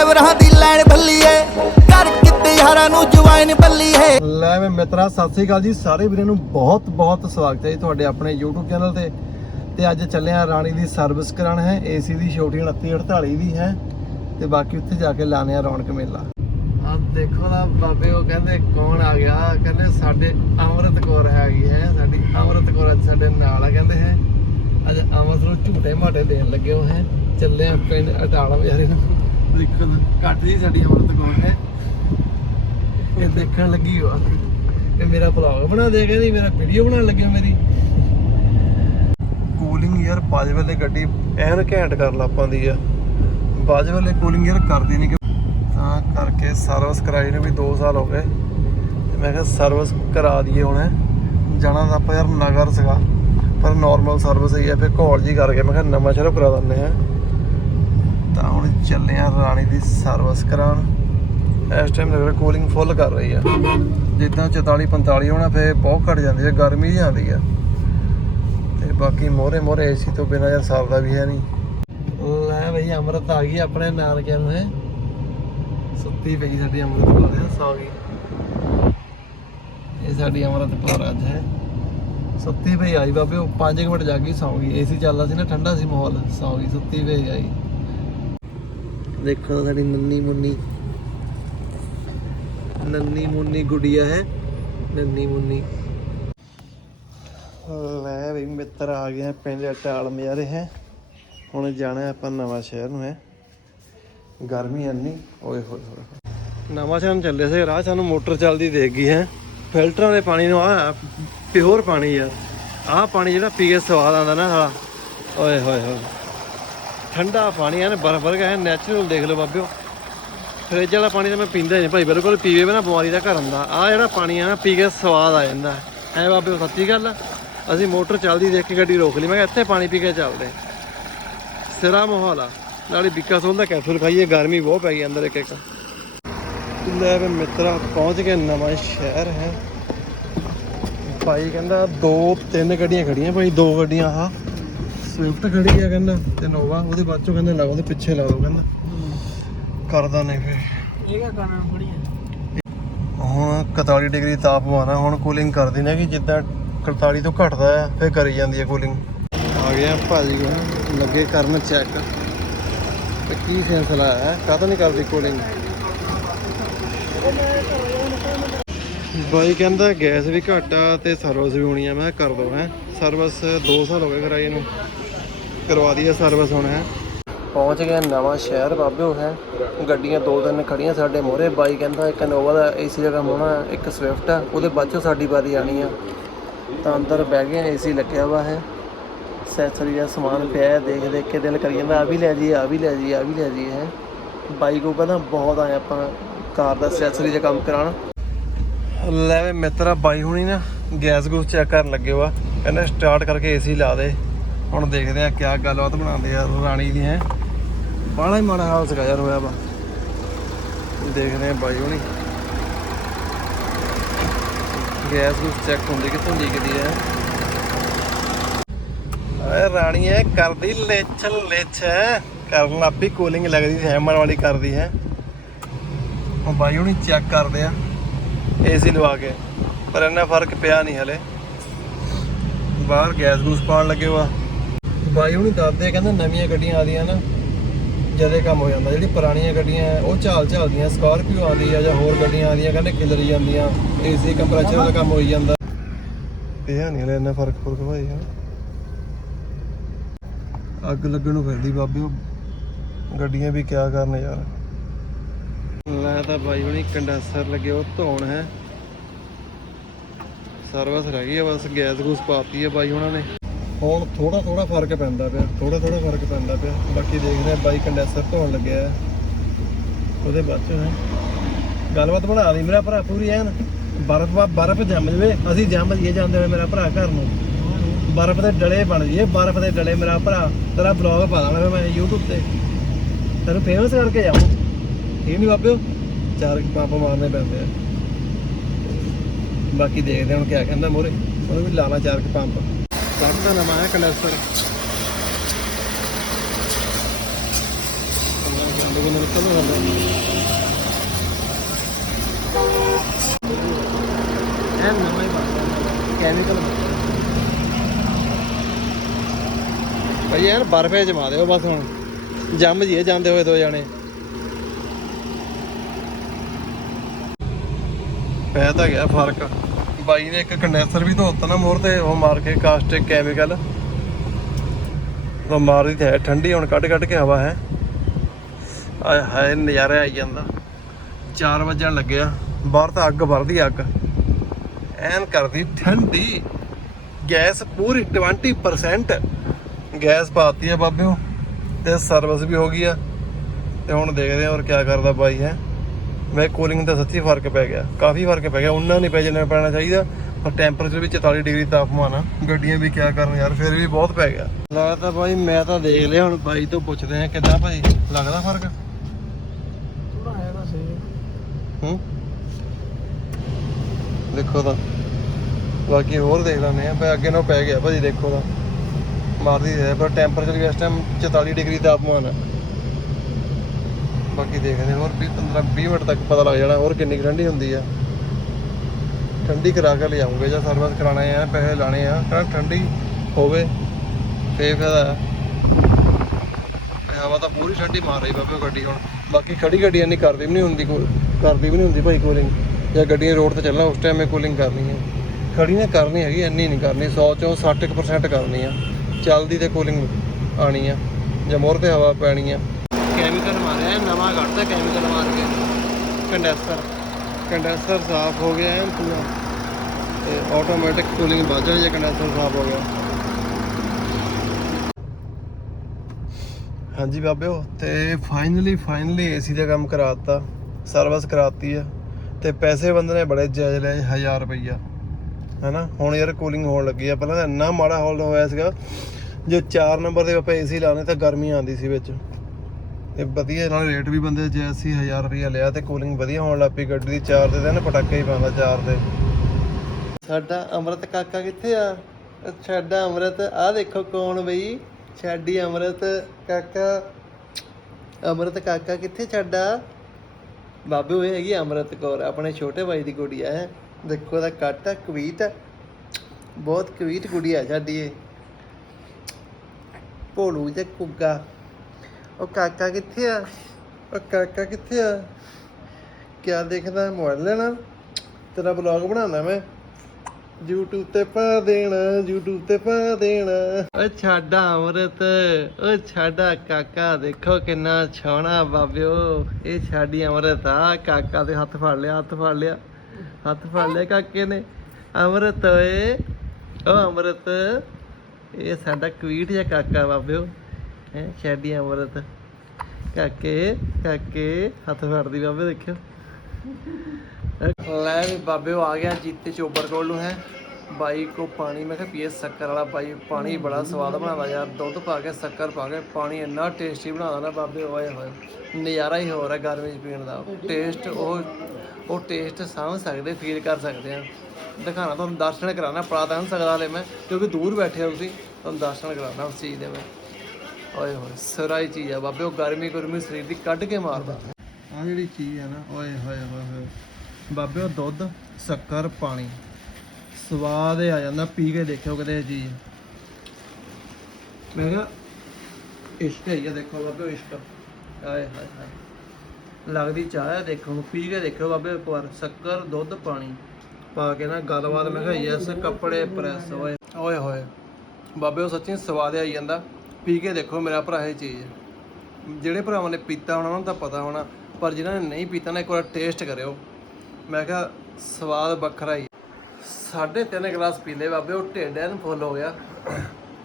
ਡਰਾਈਵਰਾਂ ਦੀ ਲਾਈਨ ਭੱਲੀਏ ਕਰ ਕਿਤੇ ਯਾਰਾਂ ਨੂੰ ਜਵਾਨ ਭੱਲੀਏ ਲੈ ਮੈਂ ਮਿੱਤਰਾ ਸਤਿ ਸ੍ਰੀ ਅਕਾਲ ਜੀ। ਸਾਰੇ ਵੀਰਾਂ ਨੂੰ ਬਹੁਤ ਬਹੁਤ ਸਵਾਗਤ ਹੈ ਜੀ ਤੁਹਾਡੇ ਆਪਣੇ YouTube ਚੈਨਲ ਤੇ। ਤੇ ਅੱਜ ਚੱਲੇ ਆ ਰਾਣੀ ਦੀ ਸਰਵਿਸ ਕਰਾਉਣ ਹੈ। AC ਦੀ ਛੋਟੀ 2948 ਦੀ ਹੈ। ਤੇ ਬਾਕੀ ਉੱਥੇ ਜਾ ਕੇ ਲਾਣੇ ਆ ਰੌਣਕ ਮੇਲਾ। ਆ ਦੇਖੋ ਨਾ ਬਾਬੇ ਉਹ ਕਹਿੰਦੇ ਕੌਣ ਆ ਗਿਆ? ਕਹਿੰਦੇ ਸਾਡੇ ਅਮਰਤ ਕੌਰ ਹੈਗੀ ਹੈ। ਸਾਡੀ ਅਮਰਤ ਕੌਰ ਅੱਜ ਸਾਡੇ ਨਾਲ ਆ ਕਹਿੰਦੇ ਹੈ। ਅੱਜ ਅਮਰਤ ਨੂੰ ਝੂਟੇ ਮਾਟੇ ਦੇਣ ਲੱਗੇ ਹੋ ਹੈ। ਚੱਲੇ ਆ ਪਿੰਡ ਅਟਾਲਾ ਵਿਚਾਰੇ ਨੂੰ। ਦੇਖੋ ਘੱਟ ਜੀ ਸਾਡੀ ਅਮਰਤ ਕੌਰ ਹੈ। ਇਹ ਦੇਖਣ ਲੱਗੀ ਹੋ ਇਹ ਮੇਰਾ ਵਲੌਗ ਬਣਾ ਦੇ, ਕਹਿੰਦੀ ਮੇਰਾ ਵੀਡੀਓ ਬਣਾਉਣ ਲੱਗਿਆ ਮੇਰੀ। ਕੂਲਿੰਗ ਯਾਰ ਬਾਜ ਵੇਲੇ ਗੱਡੀ ਐਨ ਘੈਂਟ ਕਰ ਲਾ ਪਾਉਂਦੀ ਆ। ਬਾਜ ਵੇਲੇ ਕੂਲਿੰਗ ਯਾਰ ਕਰਦੀ ਨਹੀਂ ਤਾਂ ਕਰਕੇ ਸਰਵਿਸ ਕਰਾਈ ਨੂੰ ਵੀ 2 ਸਾਲ ਹੋ ਗਏ। ਤੇ ਮੈਂ ਕਿਹਾ ਸਰਵਿਸ ਕਰਾ ਦਈਏ ਹੁਣ। ਜਾਣਾ ਤਾਂ ਆਪਾਂ ਯਾਰ ਨਗਰ ਸੀਗਾ। ਪਰ ਨਾਰਮਲ ਸਰਵਿਸ ਹੀ ਆ, ਫਿਰ ਘੋਲ ਜੀ ਕਰਕੇ ਮੈਂ ਕਿਹਾ ਨਵਾਂ ਸ਼ਹਿਰੋਂ ਕਰਾ ਦਿੰਦੇ ਆ। ਤਾਂ ਹੁਣ ਚੱਲੇ ਆ ਰਾਣੀ ਦੀ ਸਰਵਿਸ ਕਰਾਉਣ। ਇਸ ਟਾਈਮ ਲੱਗ ਰਿਹਾ ਕੂਲਿੰਗ ਫੁੱਲ ਕਰ ਰਹੀ ਆ। ਜਿੱਦਾਂ 44 45 ਹੋਣਾ ਫੇ ਬਹੁਤ ਘਟ ਜਾਂਦੀ ਹੈ ਗਰਮੀ ਜਿਹੀ ਆ। ਤੇ ਬਾਕੀ ਮੋਰੇ ਮੋਰੇ ਏਸੀ ਤੋਂ ਬਿਨਾਂ ਯਾਰ ਸਰਦਾ ਵੀ ਹੈ ਨਹੀਂ। ਲੈ ਬਈ, ਅਮਰਤ ਆ ਗਈ ਆਪਣੇ ਨਾਲ ਕਿਆ ਨੂੰ ਹੈ। ਸੁੱਤੀ ਪਈ ਸਾਡੀ ਅਮਰਤ ਕੋਲ ਹੈ ਸੌ ਗਈ। ਇਹ ਸਾਡੀ ਅਮਰਤ ਕੋਲ ਅੱਜ ਹੈ। ਸੁੱਤੀ ਪਈ ਆਈ ਬਾਬੇ, ਉਹ 5 ਮਿੰਟ ਜਾਗੀ, ਸੌ ਗਈ। ਏਸੀ ਚੱਲਦਾ ਸੀ ਨਾ, ਠੰਡਾ ਸੀ ਮਾਹੌਲ, ਸੌ ਗਈ, ਸੁੱਤੀ ਪਈ ਆਈ। ਦੇਖੋ ਸਾਡੀ ਨੰਨੀ ਮੁੰਨੀ। ਨੰਨੀ ਮੁੰਨੀ ਗੁੜੀਆ ਹੈ। ਨੰਨੀ ਮੁੰਨੀ। ਲੈ ਵੀ ਮਿੱਤਰ ਆ ਗਏ ਪਿੰਡ ਟਾਲ ਮਜਾਰੇ ਹੈ। ਹੁਣ ਜਾਣਾ ਆਪਾਂ ਨਵਾਂ ਸ਼ਹਿਰ ਨੂੰ ਹੈ। ਗਰਮੀ ਇੰਨੀ, ਓਏ ਹੋਏ ਹੋਏ ਨਵਾਂ ਸ਼ਹਿਰ ਨੂੰ ਚੱਲੇ ਸੀ, ਰਾਹ ਸਾਨੂੰ ਮੋਟਰ ਚੱਲਦੀ ਦੇਖ ਗਈ ਹੈ। ਫਿਲਟਰਾਂ ਦੇ ਪਾਣੀ ਨੂੰ ਆ, ਪਿਓਰ ਪਾਣੀ ਯਾਰ ਆਹ ਪਾਣੀ ਜਿਹੜਾ ਪੀ ਕੇ ਸਵਾਦ ਆਉਂਦਾ ਨਾ ਸਾਲਾ। ਓਏ ਹੋਏ ਹੋਏ। ਠੰਡਾ ਪਾਣੀ ਐਨ ਬਰਫ ਵਰਗਾ ਹੈ ਨੈਚੁਰਲ ਦੇਖ ਲਓ ਬਾਬਿਓ। ਫ੍ਰਿਜ ਵਾਲਾ ਪਾਣੀ ਤਾਂ ਮੈਂ ਪੀਂਦਾ ਨਹੀਂ ਭਾਈ, ਬਿਲਕੁਲ ਪੀਵੇ ਬਿਨਾ ਬਿਮਾਰੀ ਦਾ ਘਰ ਹੁੰਦਾ। ਆ ਜਿਹੜਾ ਪਾਣੀ ਆ ਨਾ, ਪੀ ਕੇ ਸਵਾਦ ਆ ਜਾਂਦਾ। ਐ ਬਾਬੇ ਸੱਚੀ ਗੱਲ ਆ। ਅਸੀਂ ਮੋਟਰ ਚੱਲਦੀ ਦੇਖ ਕੇ ਗੱਡੀ ਰੋਕ ਲਈ। ਮੈਂ ਕਿਹਾ ਇੱਥੇ ਪਾਣੀ ਪੀ ਕੇ ਚੱਲਦੇ। ਸਿਰਾ ਮਾਹੌਲ ਆ। ਨਾਲੇ ਬਿੱਕਾ ਸੋਲ ਦਾ ਕੈਪਸੂਲ ਖਾਈਏ, ਗਰਮੀ ਬਹੁਤ ਪੈ ਗਈ ਅੰਦਰ ਇੱਕ ਇੱਕ। ਲੈ ਵੇ ਮਿੱਤਰਾ, ਪਹੁੰਚ ਗਏ ਨਵਾਂ ਸ਼ਹਿਰ, ਹੈ। ਭਾਈ ਕਹਿੰਦਾ ਦੋ ਤਿੰਨ ਗੱਡੀਆਂ ਖੜੀਆਂ, ਭਾਈ ਦੋ ਗੱਡੀਆਂ, ਆਹ। ਸਵਿਫਟ ਖੜੀ ਆ ਕਹਿੰਦਾ ਤੇ ਨੋਵਾ ਉਹਦੇ ਬਾਅਦ ਚੋਂ ਕਹਿੰਦੇ ਲਾ ਉਹਦੇ ਪਿੱਛੇ ਲਾ ਦੋ ਕਹਿੰਦਾ। ਕਰਦਾ ਨਹੀਂ ਫੇ ਇਹ ਕਿਆ ਕਰਨਾ ਬੜੀ ਹੁਣ 41 ਡਿਗਰੀ ਤਾਪਮਾਨ ਆ ਹੁਣ ਕੂਲਿੰਗ ਕਰਦੀ ਨਾ ਕਿ ਜਿੱਦਾਂ 41 ਤੋਂ ਘਟਦਾ ਆ ਫੇ ਕਰੀ ਜਾਂਦੀ ਹੈ ਕੂਲਿੰਗ ਆ ਗਿਆ ਭਾਜੀ ਲੱਗੇ ਕਰਨ ਚੈੱਕ ਤੇ ਕੀ ਫੈਸਲਾ ਹੈ? ਕਾਹਤੋਂ ਨਹੀਂ ਕਰਦੀ ਕੂਲਿੰਗ ਬਾਈ ਕਹਿੰਦਾ ਗੈਸ ਵੀ ਘੱਟ ਆ ਤੇ ਸਰਵਿਸ ਵੀ ਹੋਣੀ ਆ। ਮੈਂ ਕਰ ਦੋ ਹੈ। ਸਰਵਿਸ 2 ਸਾਲ ਹੋ ਗਏ ਕਰਾਈ ਨੂੰ ਕਰਵਾ ਦਈਏ ਸਰਵਿਸ ਹੁਣ, ਹੈ। ਪਹੁੰਚ ਗਿਆ ਨਵਾਂ ਸ਼ਹਿਰ ਬਾਬਿਓ ਹੈ। ਗੱਡੀਆਂ ਦੋ ਤਿੰਨ ਖੜੀਆਂ ਸਾਡੇ ਮੋਹਰੇ। ਬਾਈ ਕਹਿੰਦਾ ਇੱਕ ਨੋਵਾ ਦਾ ਏਸੀ ਦਾ ਕੰਮ ਹੋਣਾ, ਇੱਕ ਸਵਿਫਟ ਆ, ਉਹਦੇ ਬਾਅਦ ਚੋਂ ਸਾਡੀ ਵਾਰੀ ਆਣੀ ਆ। ਤਾਂ ਅੰਦਰ ਬਹਿ ਗਏ ਏਸੀ ਲੱਗਿਆ ਵਾ ਹੈ। ਸੈਸਰੀ ਦਾ ਸਮਾਨ ਪਿਆ ਹੈ, ਦੇਖ ਦੇਖ ਕੇ ਦਿਲ ਕਰੀ ਜਾਂਦਾ, ਆ ਵੀ ਲੈ ਜੀ ਆ ਵੀ ਲੈ ਜੀ ਆ ਵੀ ਲੈ ਜੀ ਹੈ। ਬਾਈ ਕੋ ਕਹਿੰਦਾ, ਬਹੁਤ ਆਏ ਆਪਾਂ ਕਾਰ ਦਾ ਸੈਸਰੀ ਦਾ ਕੰਮ ਕਰਾਉਣ। ਲੈ ਵੇ ਮਿੱਤਰਾ, ਬਾਈ ਹੁਣੀ ਨਾ ਗੈਸ ਗੂਸ ਚੈੱਕ ਕਰਨ ਲੱਗੇ ਵਾ। ਕਹਿੰਦਾ ਸਟਾਰਟ ਕਰਕੇ ਏਸੀ ਲਾ ਦੇ। ਹੁਣ ਦੇਖਦੇ ਆ ਕਿਆ ਗੱਲਬਾਤ ਬਣਾਉਂਦੇ ਆ ਰਾਣੀ ਦੀ, ਹੈ। ਬਾਹਲਾ ਹੀ ਮਾੜਾ ਹਾਲ ਸੀਗਾ ਯਾਰ, ਹੋਇਆ ਵਾ। ਦੇਖਦੇ ਆ ਬਾਈ ਹੁਣੀ। ਗੈਸ ਗੂਸ ਚੈੱਕ ਹੁੰਦੀ ਕਿੱਥੋਂ ਲੀਕਦੀ ਹੈ। ਓਏ ਰਾਣੀ ਐ ਕਰਦੀ ਲਿਛ, ਲੈਛ। ਕਰਨ ਲੱਪੀ ਕੂਲਿੰਗ ਲੱਗਦੀ ਹੈਮਰ ਵਾਲੀ ਕਰਦੀ ਹੈ। ਹੁਣ ਬਾਈ ਹੁਣੀ ਚੈੱਕ ਕਰਦੇ ਆ ਏਸੀ ਲਵਾ ਕੇ। ਪਰ ਇੰਨਾ ਫ਼ਰਕ ਪਿਆ ਨਹੀਂ ਹਲੇ। ਬਾਹਰ ਗੈਸ ਗੂਸ ਪਾਉਣ ਲੱਗੇ ਵਾ। ਬਾਈ ਹੁਣੀ ਦੱਸਦੇ ਕਹਿੰਦੇ ਨਵੀਆਂ ਗੱਡੀਆਂ ਆਦੀਆਂ ਨਾ ਜਦੇ ਕੰਮ ਹੋ ਜਾਂਦਾ। ਜਿਹੜੀ ਪੁਰਾਣੀਆਂ ਗੱਡੀਆਂ ਆ, ਉਹ ਝਾਲ ਝਾਲਦੀਆਂ ਸਕਾਰਪੀਓ ਆਉਂਦੀ ਆ ਜਾਂ ਹੋਰ ਗੱਡੀਆਂ ਆਉਂਦੀਆਂ ਕਹਿੰਦੇ ਖਿਲਰੀ ਜਾਂਦੀਆਂ ਏਸੀ ਕੰਪਰੈਸ਼ਰ ਦਾ ਕੰਮ ਹੋਈ ਜਾਂਦਾ। ਪਿਆ ਨਹੀਂ ਹਲੇ ਇੰਨਾ ਫ਼ਰਕ ਫ਼ਰਕ ਭਾਈ ਹਾਂ। ਅੱਗ ਲੱਗਣ ਨੂੰ ਫਿਰਦੀ ਬਾਬੇ ਉਹ ਗੱਡੀਆਂ ਵੀ ਕਿਆ ਕਰਨ ਯਾਰ। ਲੈ ਤਾਂ ਬਾਈ ਹੁਣੀ ਕੰਡੈਂਸਰ ਲੱਗੇ ਉਹ ਧੋਣ ਹੈ। ਸਰਵਿਸ ਰਹਿ ਗਈ ਆ ਬਸ ਗੈਸ ਗੂਸ ਪਾਤੀ ਆ ਬਾਈ ਹੁਣਾਂ ਨੇ। ਹੁਣ ਥੋੜਾ ਥੋੜਾ ਫ਼ਰਕ ਪੈਂਦਾ ਪਿਆ ਥੋੜਾ ਥੋੜਾ ਫ਼ਰਕ ਪੈਂਦਾ ਪਿਆ। ਬਾਕੀ ਦੇਖਦੇ ਆ ਬਾਈ ਕੰਡੈਂਸਰ ਧੋਣ ਲੱਗਿਆ ਉਹਦੇ ਬਾਅਦ ਚ ਹੈ। ਗੱਲਬਾਤ ਬਣਾ ਦੀ ਮੇਰਾ ਭਰਾ, ਪੂਰੀ ਐਨ। ਬਰਫ਼ ਬਰਫ਼ ਜੰਮ ਜਵੇ, ਅਸੀਂ ਜੰਮ ਜੀਏ ਜਾਂਦੇ ਹੋਏ ਮੇਰਾ ਭਰਾ ਘਰ ਨੂੰ। ਬਰਫ਼ ਦੇ ਡਲੇ ਬਣ ਜੀਏ ਬਰਫ਼ ਦੇ ਡਲੇ ਮੇਰਾ ਭਰਾ। ਤੇਰਾ ਬਲੌਗ ਪਾ ਦਾਂਗਾ ਫਿਰ ਮੈਂ YouTube ਤੇ। ਤੈਨੂੰ ਫੇਮਸ ਕਰਕੇ ਜਾਵਾਂ ਠੀਕ ਨਹੀਂ ਬਾਬਿਓ? ਚਾਰ ਪੰਪ ਮਾਰਨੇ ਪੈਂਦੇ ਆ। ਬਾਕੀ ਦੇਖਦੇ ਹਾਂ ਹੁਣ ਕਿਆ ਕਹਿੰਦਾ ਮੋਰੇ ਉਹਨੂੰ ਵੀ ਲਾਣਾ ਚਾਰ ਕੁ ਪੰਪ। ਸਭ ਨਵਾਂ ਹੈ ਕੰਡੈਂਸਰ ਗੰਦ ਗੁੰਦ ਨਿਕਲ ਨੂੰ ਨਵਾਂ ਹੀ ਬਣਦਾ। ਕੈਮੀਕਲ ਭਾਈ ਐਨ ਬਰਫੇ ਜਮਾ ਦਿਓ ਬਸ ਹੁਣ। ਜੰਮ ਜੀਏ ਜਾਂਦੇ ਹੋਏ ਦੋ ਜਾਣੇ। ਪੈ ਤਾਂ ਗਿਆ ਫ਼ਰਕ। ਬਾਈ ਨੇ ਇੱਕ ਕੰਡੈਂਸਰ ਵੀ ਧੋਤਾ ਨਾ ਮੋਰ ਤੇ, ਉਹ ਮਾਰ ਕੇ ਕਾਸਟਿਕ ਕੈਮੀਕਲ ਉਹ ਮਾਰਦੀ ਤੇ ਠੰਡੀ ਹੁਣ ਕੱਢ ਕੱਢ ਕੇ ਹਵਾ ਹੈ। ਆਏ ਹਾਏ, ਨਜ਼ਾਰਾ ਆਈ ਜਾਂਦਾ। 4 ਵਜਣ ਲੱਗਿਆ ਬਾਹਰ ਤਾਂ ਅੱਗ ਵਰਦੀ ਅੱਗ। ਐਨ ਕਰਦੀ ਠੰਡੀ। ਗੈਸ ਪੂਰੀ 20% ਗੈਸ ਪਾਤੀ ਆ ਬਾਬਿਓ, ਤੇ ਸਰਵਿਸ ਵੀ ਹੋ ਗਈ ਆ। ਤੇ ਹੁਣ ਦੇਖਦੇ ਆ ਹੋਰ ਕੀ ਕਰਦਾ ਬਾਈ ਹੈ। ਮੈਂ ਕੂਲਿੰਗ ਦਾ ਸੱਚੀ ਫ਼ਰਕ ਪੈ ਗਿਆ। ਕਾਫੀ ਫ਼ਰਕ ਪੈ ਗਿਆ। ਉਹਨਾਂ ਨਹੀਂ ਪੈ ਜਿੰਨਾ ਪੈਣਾ ਚਾਹੀਦਾ ਪਰ ਟੈਂਪਰੇਚਰ ਵੀ 44 ਡਿਗਰੀ ਤਾਪਮਾਨ ਆ। ਗੱਡੀਆਂ ਵੀ ਕਿਆ ਕਰਨ ਯਾਰ ਫਿਰ ਵੀ ਬਹੁਤ ਪੈ ਗਿਆ। ਲੱਗਦਾ ਬਾਈ ਮੈਂ ਤਾਂ ਦੇਖ ਲਿਆ ਹੁਣ ਬਾਈ ਤੋਂ ਪੁੱਛਦੇ ਆ ਕਿੱਦਾਂ ਭਾਈ? ਲੱਗਦਾ ਫ਼ਰਕ? ਥੋੜਾ ਹੈ ਨਾ ਸਹੀ। ਹੂੰ? ਦੇਖੋ ਤਾਂ। ਬਾਕੀ ਹੋਰ ਦੇਖ ਲੈਂਦੇ ਆ ਪਰ ਅੱਗੇ ਨੂੰ ਪੈ ਗਿਆ ਭਾਜੀ ਦੇਖੋ ਤਾਂ। ਮਾਰਦੀ ਹੈ ਪਰ ਟੈਂਪਰੇਚਰ ਵੀ ਇਸ ਟਾਈਮ 44 ਡਿਗਰੀ ਤਾਪਮਾਨ ਹੈ ਬਾਕੀ ਦੇਖਦੇ ਹੋਰ 20 15 20 ਮਿੰਟ ਤੱਕ ਪਤਾ ਲੱਗ ਜਾਣਾ ਹੋਰ ਕਿੰਨੀ ਕੁ ਠੰਡੀ ਹੁੰਦੀ ਆ। ਠੰਡੀ ਕਰਾ ਕੇ ਲਿਆਉਂਗੇ ਜਾਂ ਸਰਵਿਸ ਕਰਾਣਾ ਆ ਪੈਸੇ ਲਾਣੇ ਆ, ਤਾਂ ਠੰਡੀ ਹੋਵੇ, ਫੇਰ ਫਾਇਦਾ ਹਵਾ ਤਾਂ ਪੂਰੀ ਠੰਡੀ ਮਾਰ ਰਹੀ ਬਾਬੇ ਗੱਡੀ ਹੁਣ। ਬਾਕੀ ਖੜੀ ਗੱਡੀ ਇੰਨੀ ਕਰਦੀ ਵੀ ਨਹੀਂ ਹੁੰਦੀ ਕਰਦੀ ਵੀ ਨਹੀਂ ਹੁੰਦੀ ਭਾਈ ਕੂਲਿੰਗ ਜਾਂ ਗੱਡੀਆਂ ਰੋਡ ਤੇ ਚੱਲਣਾ, ਉਸ ਟਾਈਮ ਇਹ ਕੂਲਿੰਗ ਕਰਨੀ ਹੈ ਖੜੀ ਨੇ ਕਰਨੀ ਹੈਗੀ, ਇੰਨੀ ਨਹੀਂ ਕਰਨੀ 100 ਚੋਂ 60% ਕਰਨੀ ਆ। ਚੱਲਦੀ ਤੇ ਕੂਲਿੰਗ ਆਣੀ ਆ, ਜਾਂ ਮੋਰ ਤੇ ਹਵਾ ਪੈਣੀ ਆ। ਕੈਮੀਕਲ ਮਾਰਿਆ, ਨਵਾਂ ਕੱਢਦਾ ਕੈਮੀਕਲ ਮਾਰ ਕੇ। ਕੰਡੈਂਸਰ ਕੰਡੈਂਸਰ ਸਾਫ਼ ਹੋ ਗਿਆ ਐਨ ਪੂਰਾ। ਤੇ ਆਟੋਮੈਟਿਕ ਕੂਲਿੰਗ ਵੱਧ ਜਾਣੀ ਜੇ ਕੰਡੈਂਸਰ ਸਾਫ਼ ਹੋ ਗਿਆ। ਹਾਂਜੀ ਬਾਬਿਓ ਤੇ ਫਾਈਨਲੀ ਫਾਈਨਲੀ ਏਸੀ ਦਾ ਕੰਮ ਕਰਾਤਾ ਸਰਵਿਸ ਕਰਾਤੀ ਆ। ਤੇ ਪੈਸੇ ਬੰਦੇ ਨੇ ਬੜੇ ਜਾਇਜ਼ ਲਏ 1000 ਰੁਪਈਆ। ਹੈਨਾ? ਹੁਣ ਯਾਰ ਕੂਲਿੰਗ ਹੋਣ ਲੱਗੀ ਆ। ਪਹਿਲਾਂ ਤਾਂ ਇੰਨਾ ਮਾੜਾ ਹਾਲ ਹੋਇਆ ਸੀਗਾ, ਜੇ 4 ਨੰਬਰ ਦੇ ਆਪਾਂ ਏਸੀ ਲਾਣੇ ਤਾਂ ਗਰਮੀ ਆਉਂਦੀ ਸੀ ਵਿੱਚ। ਤੇ ਵਧੀਆ, ਨਾਲ ਰੇਟ ਵੀ ਬੰਦੇ ਜੈਸੀ 1000 ਰੁਪਈਆ ਲਿਆ ਤੇ ਕੂਲਿੰਗ ਵਧੀਆ ਹੋਣ ਲੱਗ ਪਈ, ਗੱਡੀ ਦੀ ਚਾਰ ਦੇ ਤਾਂ ਪਟਾਕੇ ਹੀ ਪਾਉਂਦਾ ਚਾਰ ਦੇ ਸਾਡਾ ਅਮਰਤ ਕਾਕਾ ਕਿੱਥੇ ਆ? ਸਾਡਾ ਅਮਰਤ ਆ ਦੇਖੋ ਕੌਣ ਬਈ? ਛਾਡੀ ਅਮਰਤ ਕਾਕਾ ਅਮਰਤ ਕਾਕਾ ਕਿੱਥੇ ਛੱਡਾ ਬਾਬੇ ਉਹ ਹੈਗੀ ਅਮਰਤ ਕੌਰ, ਆਪਣੇ ਛੋਟੇ ਭਾਈ ਦੀ ਕੁੜੀ ਹੈ। ਦੇਖੋ ਉਹਦਾ ਕੱਟ ਆ, ਕਵੀਟ ਬਹੁਤ ਕਵੀਟ ਕੁੜੀ ਆ ਸਾਡੀ ਇਹ। ਭੋਲੂ ਜਿਹਾ ਕੁੱਗਾ। ਉਹ ਕਾਕਾ ਕਿੱਥੇ ਆ? ਉਹ ਕਾਕਾ ਕਿੱਥੇ ਆ? ਕਿਆ ਦੇਖਦਾ ਮੋਬਾਈਲ ਲੈਣਾ? ਤੇਰਾ ਬਲੌਗ ਬਣਾਉਣਾ ਮੈਂ। YouTube ਤੇ ਪਾ ਦੇਣਾ, YouTube ਤੇ ਪਾ ਦੇਣਾ। ਓ ਛਾਡਾ ਅਮਰਤ ਓ ਛਾਡਾ ਕਾਕਾ, ਦੇਖੋ ਕਿੰਨਾ ਛੋਣਾ ਬਾਬਿਓ। ਇਹ ਛਾਡੀ ਅਮਰਤ ਆ, ਕਾਕਾ ਦੇ ਹੱਥ ਫੜ ਲਿਆ, ਹੱਥ ਫੜ ਲਿਆ। ਹੱਥ ਫੜ ਲਿਆ ਕਾਕੇ ਨੇ। ਅਮਰਤ ਓਏ, ਓ ਅਮਰਤ, ਇਹ ਸਾਡਾ ਕਵੀਟ ਜਿਹਾ ਕਾਕਾ ਬਾਬਿਓ। ਹੈ ਛਾਡੀ ਅਮਰਤ ਕਾਕੇ ਕਾਕੇ, ਹੱਥ ਫੜਦੀ ਬਾਬੇ, ਦੇਖਿਓ। ਲੈ ਵੀ ਬਾਬੇ, ਉਹ ਆ ਗਿਆ ਜੀਤੇ ਚੋਬਰ ਕੋਲ ਨੂੰ, ਹੈ। ਬਾਈ ਕੋ ਪਾਣੀ, ਮੈਂ ਕਿਹਾ ਪੀਏ ਸ਼ੱਕਰ ਵਾਲਾ ਬਾਈ, ਪਾਣੀ ਬੜਾ ਸਵਾਦ ਬਣਾਉਂਦਾ ਯਾਰ। ਦੁੱਧ ਪਾ ਕੇ, ਸ਼ੱਕਰ ਪਾ ਕੇ, ਪਾਣੀ ਇੰਨਾ ਟੇਸਟੀ ਬਣਾਉਂਦਾ ਨਾ ਬਾਬੇ, ਓਏ ਹੋਏ। ਨਜ਼ਾਰਾ ਹੀ ਹੋਰ ਹੈ ਗਰਮੀ 'ਚ ਪੀਣ ਦਾ। ਟੇਸਟ ਉਹ ਉਹ ਟੇਸਟ ਸਮਝ ਸਕਦੇ ਫੀਲ ਕਰ ਸਕਦੇ ਆ। ਦਿਖਾਣਾ, ਤੁਹਾਨੂੰ ਦਰਸ਼ਨ ਕਰਾਣਾ ਪੜਾ ਨਹੀਂ ਸਕਦਾ ਹਲੇ ਮੈਂ, ਕਿਉਂਕਿ ਦੂਰ ਬੈਠੇ ਹੋ ਤੁਸੀਂ। ਤੁਹਾਨੂੰ ਦਰਸ਼ਨ ਕਰਾਣਾ ਉਸ ਚੀਜ਼ ਦੇ ਮੈਂ। ਓਏ ਹੋਏ, ਸਰਾਈ ਚੀਜ਼ ਆ ਬਾਬੇ, ਉਹ ਗਰਮੀ ਗਰਮੀ ਸਰੀਰ ਦੀ ਕੱਢ ਕੇ ਮਾਰਦਾ। ਆ ਜਿਹੜੀ ਚੀਜ਼ ਹੈ ਨਾ, ਓਏ ਹੋਏ ਹੋਏ ਹੋਏ। ਬਾਬੇ, ਉਹ ਦੁੱਧ, ਸ਼ੱਕਰ, ਪਾਣੀ। ਸਵਾਦ ਆ ਜਾਂਦਾ, ਪੀ ਕੇ ਦੇਖਿਓ ਕਦੇ ਇਹ ਚੀਜ਼। ਮੈਂ ਕਿਹਾ, ਇਸ਼ਕ ਹੈ ਇਹ ਦੇਖੋ ਬਾਬੇ ਇਸ਼ਕ। ਆਏ ਹਾਏ ਹਾਏ। ਲੱਗਦੀ ਚਾਹ ਹੈ ਦੇਖੋ ਨੂੰ ਪੀ ਕੇ ਦੇਖਿਓ ਬਾਬੇ ਇੱਕ ਵਾਰ। ਸ਼ੱਕਰ, ਦੁੱਧ, ਪਾਣੀ। ਪਾ ਕੇ ਨਾ ਗੱਲਬਾਤ, ਮੈਂ ਕਿਹਾ, ਯੈਸ, ਕੱਪੜੇ ਪ੍ਰੈਸ ਓਏ। ਓਏ ਹੋਏ। ਬਾਬੇ, ਉਹ ਸੱਚੀ ਸਵਾਦ ਆਈ ਜਾਂਦਾ। ਪੀ ਕੇ ਦੇਖੋ ਮੇਰਾ ਭਰਾ ਇਹ ਚੀਜ਼ ਜਿਹੜੇ ਭਰਾਵਾਂ ਨੇ ਪੀਤਾ ਹੋਣਾ ਉਹਨਾਂ ਨੂੰ ਤਾਂ ਪਤਾ ਹੋਣਾ ਪਰ ਜਿਨ੍ਹਾਂ ਨੇ ਨਹੀਂ ਪੀਤਾ ਨਾ ਇੱਕ ਵਾਰ ਟੇਸਟ ਕਰਿਓ। ਮੈਂ ਕਿਹਾ ਸਵਾਦ ਵੱਖਰਾ ਹੀ ਸਾਢੇ ਤਿੰਨ ਗਲਾਸ ਪੀ ਲਏ ਬਾਬੇ ਉਹ ਢਿੱਡ ਐਨ ਫੁੱਲ ਹੋ ਗਿਆ।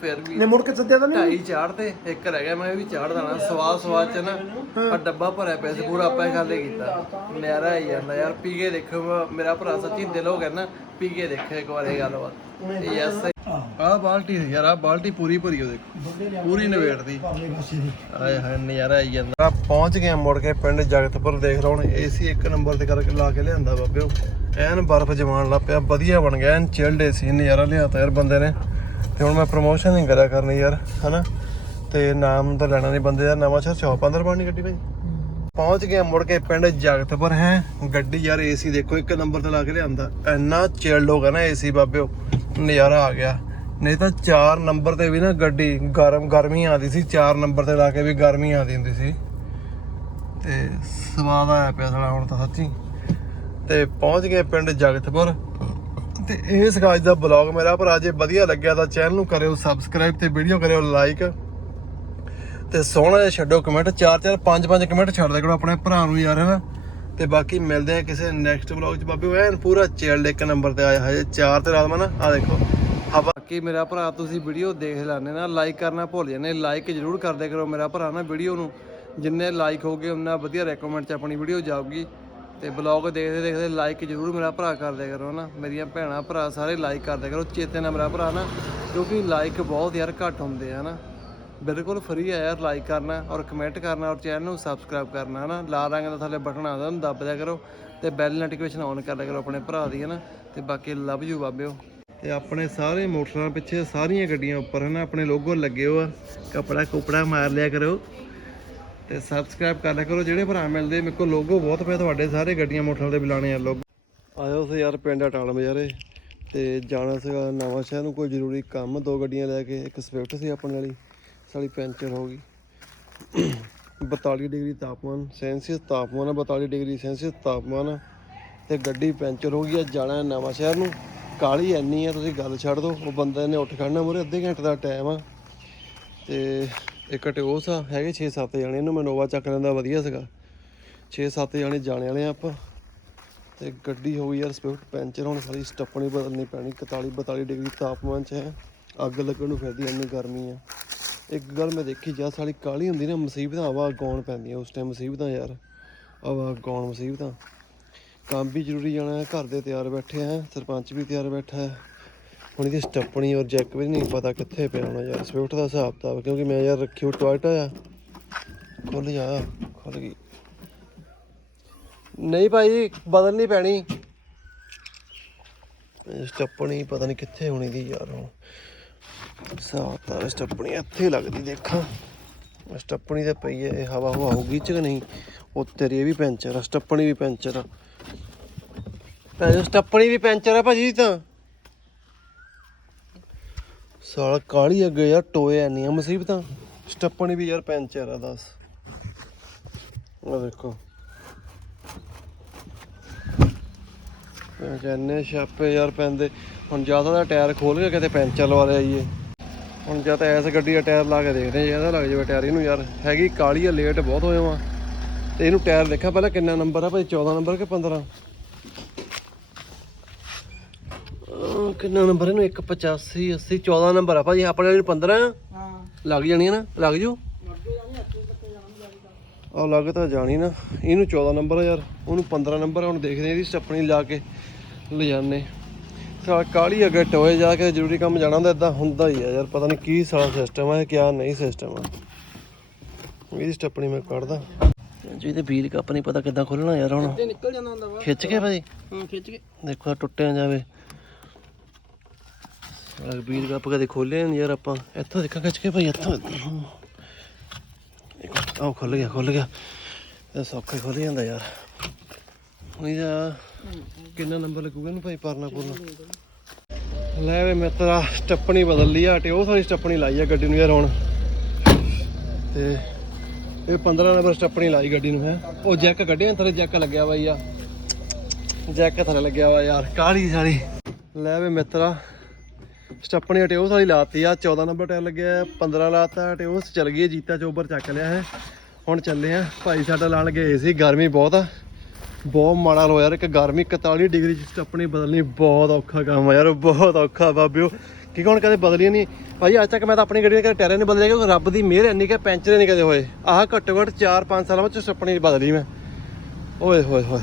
ਫਿਰ ਵੀ ਨੇ ਮੁੜ ਕੇ ਸੱਦਿਆ ਤਾਂ ਢਾਈ ਚਾੜ ਤੇ ਇੱਕ ਰਹਿ ਗਿਆ ਮੈਂ ਇਹ ਵੀ ਚਾੜ ਦੇਣਾ ਸਵਾਦ ਸਵਾਦ ਚ ਨਾ ਆ ਡੱਬਾ ਭਰਿਆ ਪਿਆ ਸੀ ਪੂਰਾ ਆਪਾਂ ਹੀ ਖਾਲੀ ਕੀਤਾ। ਨਿਆਰਾ ਆਈ ਜਾਂਦਾ ਯਾਰ ਪੀ ਕੇ ਦੇਖੋ ਮੇਰਾ ਭਰਾ ਸੱਚੀ ਦਿਲ ਹੋ ਗਿਆ ਨਾ। ਪੀ ਕੇ ਦੇਖੋ ਇੱਕ ਵਾਰ ਇਹ ਗੱਲਬਾਤ ਯੈਸ ਆਹ। ਬਾਲਟੀ ਸੀ ਯਾਰ ਆਹ ਬਾਲਟੀ ਪੂਰੀ ਭਰੀ ਉਹ ਦੇਖੋ ਪੂਰੀ ਨਵੇੜਦੀ ਆਏ ਹਾਏ ਨਜ਼ਾਰਾ ਆਈ ਜਾਂਦਾ। ਪਹੁੰਚ ਗਏ ਆ ਮੁੜ ਕੇ ਪਿੰਡ ਜਗਤਪੁਰ ਦੇਖ ਲਓ ਹੁਣ ਏਸੀ ਇੱਕ ਨੰਬਰ ਤੇ ਕਰਕੇ ਲਾ ਕੇ ਲਿਆਂਦਾ ਬਾਬਿਓ ਐਨ ਬਰਫ਼ ਜਮਾਣ ਲੱਗ ਪਿਆ ਵਧੀਆ ਬਣ ਗਿਆ ਐਨ ਚਿਲਡ ਏਸੀ ਨਜ਼ਾਰਾ ਲਿਆਤਾ ਯਾਰ ਬੰਦੇ ਨੇ। ਤੇ ਹੁਣ ਮੈਂ ਪ੍ਰਮੋਸ਼ਨ ਨਹੀਂ ਕਰਿਆ ਕਰਨੀ ਯਾਰ ਹਨਾ? ਤੇ ਨਾਮ ਤਾਂ ਲੈਣਾ ਨਹੀਂ ਬੰਦੇ ਦਾ ਨਵਾਂ ਸ਼ਹਿਰ ਚੌਪ ਅੰਦਰ ਬਣਨੀ ਗੱਡੀ ਭਾਈ। ਪਹੁੰਚ ਗਏ ਮੁੜ ਕੇ ਪਿੰਡ ਜਗਤਪੁਰ ਹੈ। ਗੱਡੀ ਯਾਰ ਏਸੀ ਦੇਖੋ, ਇੱਕ ਨੰਬਰ ਤੇ ਲਾ ਕੇ ਲਿਆਂਦਾ। ਇੰਨਾ ਚਿਲਡ ਹੋ ਗਿਆ ਨਾ ਏਸੀ ਬਾਬਿਓ ਨਜ਼ਾਰਾ ਆ ਗਿਆ। ਨਹੀਂ ਤਾਂ 4 ਨੰਬਰ ਤੇ ਵੀ ਨਾ ਗੱਡੀ ਗਰਮ, ਗਰਮੀ ਆਦੀ ਸੀ। 4 ਨੰਬਰ ਤੇ ਲਾ ਕੇ ਵੀ ਗਰਮੀ ਆਦੀ ਹੁੰਦੀ ਸੀ। ਤੇ ਸਵਾਦ ਆਇਆ ਪਿਆ ਸਾਲਾ ਹੁਣ ਤਾਂ ਸੱਚੀ। ਤੇ ਪਹੁੰਚ ਗਏ ਪਿੰਡ ਜਗਤਪੁਰ। ਤੇ ਇਹ ਸੀਗਾ ਅੱਜ ਦਾ ਬਲੌਗ ਮੇਰਾ ਪਰ ਅਜੇ ਵਧੀਆ ਲੱਗਿਆ ਤਾਂ ਚੈਨਲ ਨੂੰ ਕਰਿਓ ਸਬਸਕ੍ਰਾਈਬ ਤੇ ਵੀਡੀਓ ਕਰਿਓ ਲਾਈਕ ਤੇ ਸੋਹਣਾ ਛੱਡੋ ਕਮੈਂਟ ਚਾਰ ਚਾਰ, ਪੰਜ ਪੰਜ ਕਮੈਂਟ ਛੱਡ ਦਿਆ ਕਰੋ ਆਪਣੇ ਭਰਾ ਨੂੰ ਯਾਰ, ਹਨਾ? ਤੇ ਬਾਕੀ ਮਿਲਦੇ ਆ ਕਿਸੇ ਨੈਕਸਟ ਵਲੌਗ 'ਚ। ਬਾਬੇ ਐਨ ਪੂਰਾ ਚਿਲਡ ਇੱਕ ਨੰਬਰ ਤੇ ਆਇਆ ਹਜੇ, ਚਾਰ ਤੇ ਰਾਤ ਨਾ ਆ ਦੇਖੋ। ਹਾਂ ਬਾਕੀ ਮੇਰਾ ਭਰਾ, ਤੁਸੀਂ ਵੀਡੀਓ ਦੇਖ ਲੈਣੇ ਨਾ ਲਾਈਕ ਕਰਨਾ ਭੁੱਲ ਜਾਂਦੇ ਲਾਈਕ ਜ਼ਰੂਰ ਕਰਦੇ ਕਰੋ ਮੇਰਾ ਭਰਾ ਨਾ ਵੀਡੀਓ ਨੂੰ। ਜਿੰਨੇ ਲਾਈਕ ਹੋਗੇ ਉਨਾ ਵਧੀਆ ਰეკਮੈਂਡ 'ਚ ਆਪਣੀ ਵੀਡੀਓ ਜਾਊਗੀ। ਤੇ ਬਲੌਗ ਦੇਖਦੇ ਦੇਖਦੇ ਲਾਈਕ ਜ਼ਰੂਰ ਮੇਰਾ ਭਰਾ ਕਰਦੇ ਕਰੋ ਨਾ ਮੇਰੀਆਂ ਭੈਣਾਂ, ਭਰਾ ਸਾਰੇ ਲਾਈਕ ਕਰਦੇ ਕਰੋ। ਚੇਤੇ ਨਾਲ ਮੇਰਾ ਭਰਾ ਨਾ, ਕਿਉਂਕਿ ਲਾਈਕ ਬਹੁਤ ਯਾਰ ਘੱਟ ਹੁੰਦੇ ਆ ਨਾ ਬਿਲਕੁਲ ਫ੍ਰੀ ਹੈ ਯਾਰ ਲਾਈਕ ਕਰਨਾ ਔਰ ਕਮੈਂਟ ਕਰਨਾ ਔਰ ਚੈਨਲ ਨੂੰ ਸਬਸਕ੍ਰਾਈਬ ਕਰਨਾ ਹੈ ਨਾ ਲਾਲ ਰੰਗ ਦਾ ਥੱਲੇ ਬਟਨ ਆਦਾ ਉਹਨੂੰ ਦੱਬ ਦਿਆ ਕਰੋ ਤੇ ਬੈਲ ਨੋਟੀਫਿਕੇਸ਼ਨ ਔਨ ਕਰ ਲਿਆ ਕਰੋ ਆਪਣੇ ਭਰਾ ਦੀ ਹੈ ਨਾ ਤੇ ਬਾਕੀ ਲਵ ਯੂ ਬਾਬਿਓ। ਤੇ ਆਪਣੇ ਸਾਰੇ ਮੋਟਰਾਂ ਪਿੱਛੇ ਸਾਰੀਆਂ ਗੱਡੀਆਂ ਉੱਪਰ ਹੈ ਨਾ ਆਪਣੇ ਲੋਗੋ ਲੱਗੇ ਹੋ ਆ। ਕਪੜਾ ਕੁਪੜਾ ਮਾਰ ਲਿਆ ਕਰੋ। ਤੇ ਸਬਸਕ੍ਰਾਈਬ ਕਰ ਲਿਆ ਕਰੋ। ਜਿਹੜੇ ਭਰਾ ਮਿਲਦੇ, ਮੇਰੇ ਕੋਲ ਲੋਗੋ ਬਹੁਤ ਪਿਆ ਤੁਹਾਡੇ, ਸਾਰੇ ਗੱਡੀਆਂ ਮੋਟਰਾਂ ਦੇ ਬੁਲਾਣੇ ਆ ਲੋਗੋ ਆਇਓ ਸੀ ਯਾਰ ਪਿੰਡ ਅਟਾਲ ਬਜ਼ਾਰੇ। ਤੇ ਜਾਣਾ ਸੀਗਾ ਨਵਾਂ ਸ਼ਹਿਰ ਨੂੰ, ਕੋਈ ਜ਼ਰੂਰੀ ਕੰਮ, ਦੋ ਗੱਡੀਆਂ ਲੈ ਕੇ, ਇੱਕ ਸਵਿਫਟ ਸੀ ਆਪਣੇ ਵਾਲੀ। ਸਾਲੀ ਪੈਂਚਰ ਹੋ ਗਈ। 42 ਡਿਗਰੀ ਤਾਪਮਾਨ, ਸੈਂਸੀਅਸ ਤਾਪਮਾਨ ਆ 42 ਡਿਗਰੀ ਸੈਂਸੀਅਸ ਤਾਪਮਾਨ ਆ। ਤੇ ਗੱਡੀ ਪੈਂਚਰ ਹੋ ਗਈ ਆ, ਜਾਣਾ ਨਵਾਂ ਸ਼ਹਿਰ ਨੂੰ। ਕਾਲੀ ਐਨੀ ਆ, ਤੁਸੀਂ ਗੱਲ ਛੱਡ ਦਿਓ। ਉਹ ਬੰਦੇ ਨੇ ਉੱਠ ਖੜਨਾ ਮੂਰੇ ਅੱਧੇ ਘੰਟੇ ਦਾ ਟਾਈਮ ਆ। ਤੇ ਇੱਕ ਟਿਓਸ ਆ, ਹੈਗੇ 6-7 ਜਣੇ ਇਹਨੂੰ, ਮੈਂ ਨੋਵਾ ਚੱਕ ਲੈਂਦਾ, ਵਧੀਆ ਸੀਗਾ। 6-7 ਜਣੇ ਜਾਣੇ ਵਾਲੇ ਆ ਆਪਾਂ। ਤੇ ਗੱਡੀ ਹੋ ਗਈ ਯਾਰ, ਸਵਿਫਟ ਪੈਂਚਰ, ਹੁਣ ਸਾਰੀ ਸਟੱਪਣੀ ਬਦਲਣੀ ਪੈਣੀ। 41 42 ਡਿਗਰੀ ਤਾਪਮਾਨ 'ਚ ਹੈ। ਅੱਗ ਲੱਗਣ ਨੂੰ ਫਿਰਦੀ, ਇੰਨੀ ਗਰਮੀ ਆ। ਇੱਕ ਗੱਲ ਮੈਂ ਦੇਖੀ ਜਾਂ ਸਾਲੀ ਕਾਲੀ ਹੁੰਦੀ ਨਾ, ਮੁਸੀਬਤਾਂ ਆਵਾ ਗਾਉਣ ਪੈਂਦੀਆਂ ਉਸ ਟਾਈਮ ਮੁਸੀਬਤਾਂ ਯਾਰ। ਆਵਾ ਗਾਉਣ ਮੁਸੀਬਤਾਂ। ਕੰਮ ਵੀ ਜ਼ਰੂਰੀ ਜਾਣਾ ਹੈ, ਘਰ ਦੇ ਤਿਆਰ ਬੈਠੇ ਆ ਸਰਪੰਚ ਵੀ ਤਿਆਰ ਬੈਠਾ ਹੈ। ਹੁਣ ਇਹਦੀ ਸਟੱਪਣੀ ਔਰ ਜੈਕ ਵੀ ਨਹੀਂ ਪਤਾ ਕਿੱਥੇ ਪਿਆ ਹੋਣਾ ਯਾਰ, ਸਵਿਫਟ ਦਾ ਹਿਸਾਬ ਤਾਂ ਕਿਉਂਕਿ ਮੈਂ ਯਾਰ ਰੱਖੀ ਉਹ ਟੋਇਟਾ ਆ। ਖੁੱਲ ਜਾ ਖੁੱਲ ਗਈ। ਨਹੀਂ ਭਾਈ, ਬਦਲਣੀ ਪੈਣੀ। ਸਟੱਪਣੀ ਪਤਾ ਨਹੀਂ ਕਿੱਥੇ ਹੋਣੀ ਦੀ ਯਾਰ ਹੁਣ। ਹਿਸਾਬ ਤਾਂ ਸਟੱਪਣੀ ਇੱਥੇ ਲੱਗਦੀ, ਦੇਖਾਂ। ਸਟੱਪਣੀ ਤੇ ਪਈ ਹੈ, ਇਹ ਹਵਾ ਹਵਾ ਹੋਊਗੀ ਚ ਕਿ ਨਹੀਂ? ਉਹ ਤੇਰੀ ਵੀ ਪੈਂਚਰ ਆ ਸਟੱਪਣੀ ਵੀ ਪੈਂਚਰ ਆ। ਭੈਣ ਸਟੱਪਣੀ ਵੀ ਪੈਂਚਰ ਆ ਭਾਜੀ ਤਾਂ। ਸਾਲ ਕਾਲੀ ਅੱਗੇ ਯਾਰ ਟੋਏ ਐਨੀਆਂ ਮੁਸੀਬਤਾਂ। ਸਟੱਪਣੀ ਵੀ ਯਾਰ ਪੈਂਚਰ ਆ, ਦੱਸ। ਉਹ ਦੇਖੋ। ਕਹਿੰਨੇ ਛਾਪੇ ਯਾਰ ਪੈਂਦੇ। ਹੁਣ ਜ਼ਿਆਦਾ ਦਾ ਟਾਇਰ ਖੋਲ ਕੇ ਕਿਤੇ ਪੈਂਚਰ ਲਵਾ ਲਿਆਈਏ। ਹੁਣ ਜਾਂ ਤਾਂ ਐਸ ਗੱਡੀ ਦਾ ਟਾਇਰ ਲਾ ਕੇ ਦੇਖਦੇ ਹਾਂ ਇਹਦਾ ਲੱਗ ਜਾਵੇ ਟਾਇਰ। ਇਹਨੂੰ ਯਾਰ ਹੈਗੀ ਕਾਲੀ ਆ ਲੇਟ ਬਹੁਤ ਹੋਏ ਵਾਂ। ਤੇ ਇਹਨੂੰ ਟਾਇਰ ਦੇਖਿਆ ਪਹਿਲਾਂ ਕਿੰਨਾ ਨੰਬਰ ਆ ਭਾਈ 14 ਨੰਬਰ ਕਿ 15 ਅਹ ਕਿੰਨਾ ਨੰਬਰ ਇਹਨੂੰ? 185 80 14 ਨੰਬਰ ਆ। ਭਾਜੀ ਆਪਣੇ ਵਾਲੇ ਨੂੰ 15 ਆ ਹਾਂ। ਲੱਗ ਜਾਣੀ ਆ ਨਾ? ਲੱਗ ਜੂ? ਆ ਲੱਗ ਤਾਂ ਜਾਣੀ ਨਾ। ਇਹਨੂੰ 14 ਨੰਬਰ ਆ ਯਾਰ। ਉਹਨੂੰ 15 ਨੰਬਰ ਆ। ਹੁਣ ਦੇਖਦੇ ਆ ਇਹਦੀ ਸਟੱਪਣੀ ਲਾ ਕੇ ਲਿਜਾਨੇ ਸਾਲ ਕਾਲੀ ਅੱਗੇ ਟੋਏ ਜਾ ਕੇ ਜ਼ਰੂਰੀ ਕੰਮ ਜਾਣਾ ਹੁੰਦਾ ਇਦਾਂ ਹੁੰਦਾ ਹੀ ਆ ਯਾਰ ਪਤਾ ਨਹੀਂ ਕੀ ਸਾਲਾ ਸਿਸਟਮ ਆ ਕਿਆ ਨਹੀਂ ਸਿਸਟਮ ਆ। ਇਹਦੀ ਸਟੱਪਣੀ ਮੈਂ ਕੱਢਦਾ। ਜੀ ਤੇ ਵੀਲ ਕੱਪ ਨਹੀਂ ਪਤਾ ਕਿੱਦਾਂ ਖੋਲਣਾ ਯਾਰ ਹੁਣ। ਤੇ ਨਿਕਲ ਜਾਂਦਾ ਹੁੰਦਾ ਵਾ। ਖਿੱਚ ਕੇ ਭਾਜੀ? ਹਾਂ ਖਿੱਚ ਕੇ। ਦੇਖੋ ਟੁੱਟਿਆ ਜਾਵੇ। ਵੀਲ ਕੱਪ ਕਦੇ ਖੋਲਿਆ ਨਹੀਂ ਯਾਰ ਆਪਾਂ। ਇੱਥੋਂ ਦੇਖਾਂ ਖਿੱਚ ਕੇ ਭਾਈ ਇੱਥੋਂ। ਆਹ ਖੁੱਲ ਗਿਆ ਖੁੱਲ ਗਿਆ। ਇਹ ਸੌਖਾ ਹੀ ਖੁੱਲ ਜਾਂਦਾ ਯਾਰ। ਹੁਣ ਇਹਦਾ ਕਿੰਨਾ ਨੰਬਰ ਲੱਗੂਗਾ ਇਹਨੂੰ ਭਾਈ ਪਰਨਾ ਪੁਰਨਾ? ਲੈ ਵੇ ਮਿੱਤਰਾ ਸਟੱਪਣੀ ਬਦਲ ਲਈ ਆ ਤੇ ਸਾਰੀ ਸਟੱਪਣੀ ਲਾਈ ਆ ਗੱਡੀ ਨੂੰ ਯਾਰ ਹੁਣ। ਤੇ ਇਹ 15 ਨੰਬਰ ਸਟੱਪਣੀ ਲਾਈ ਗੱਡੀ ਨੂੰ ਹੈ। ਉਹ ਜੈਕ ਕੱਢਿਆ ਥੱਲੇ ਜੈਕ ਲੱਗਿਆ ਬਾਈ ਆ। ਜੈਕ ਥੱਲੇ ਲੱਗਿਆ ਵਾ ਯਾਰ ਕਾਲੀ ਸਾਰੀ ਲੈ ਵੇ ਮਿੱਤਰਾ ਸਟੱਪਣੀ ਅਟਿਓਸ ਸਾਰੀ ਲਾਤੀ ਆ 14 ਨੰਬਰ ਟਾਇਰ ਲੱਗਿਆ ਹੈ, 15 ਲਾਤਾ ਅਟਿਓਸ ਚੱਲ ਗਈ ਹੈ, ਜੀਤਾ ਚੋਬਰ ਚੱਕ ਲਿਆ ਹੈ। ਹੁਣ ਚੱਲੇ ਆ ਭਾਈ ਸਾਡਾ ਲਾਣ ਗਏ ਸੀ ਗਰਮੀ ਬਹੁਤ ਆ। ਬਹੁਤ ਮਾੜਾ ਰੋ ਯਾਰ, ਇੱਕ ਗਰਮੀ 41 ਡਿਗਰੀ ਚ ਸਟੱਪਣੀ ਬਦਲਣੀ ਬਹੁਤ ਔਖਾ ਕੰਮ ਆ ਯਾਰ, ਬਹੁਤ ਔਖਾ ਬਾਬਿਓ। ਕੀ ਹੁਣ ਕਦੇ ਬਦਲੀ ਨਹੀਂ ਭਾਈ, ਅੱਜ ਤੱਕ ਮੈਂ ਤਾਂ ਆਪਣੀ ਗੱਡੀ ਦੇ ਕਦੇ ਟਾਇਰ ਨਹੀਂ ਬਦਲਿਆ, ਕਿਉਂਕਿ ਰੱਬ ਦੀ ਮਿਹਰ ਇੰਨੀ ਕਿ ਪੈਂਚਰ ਨਹੀਂ ਕਦੇ ਹੋਏ। ਆਹ ਘੱਟੋ ਘੱਟ 4-5 ਸਾਲਾਂ ਵਿੱਚ ਸਟੱਪਣੀ ਬਦਲੀ ਮੈਂ। ਓਏ, ਹੋਏ ਹੋਏ।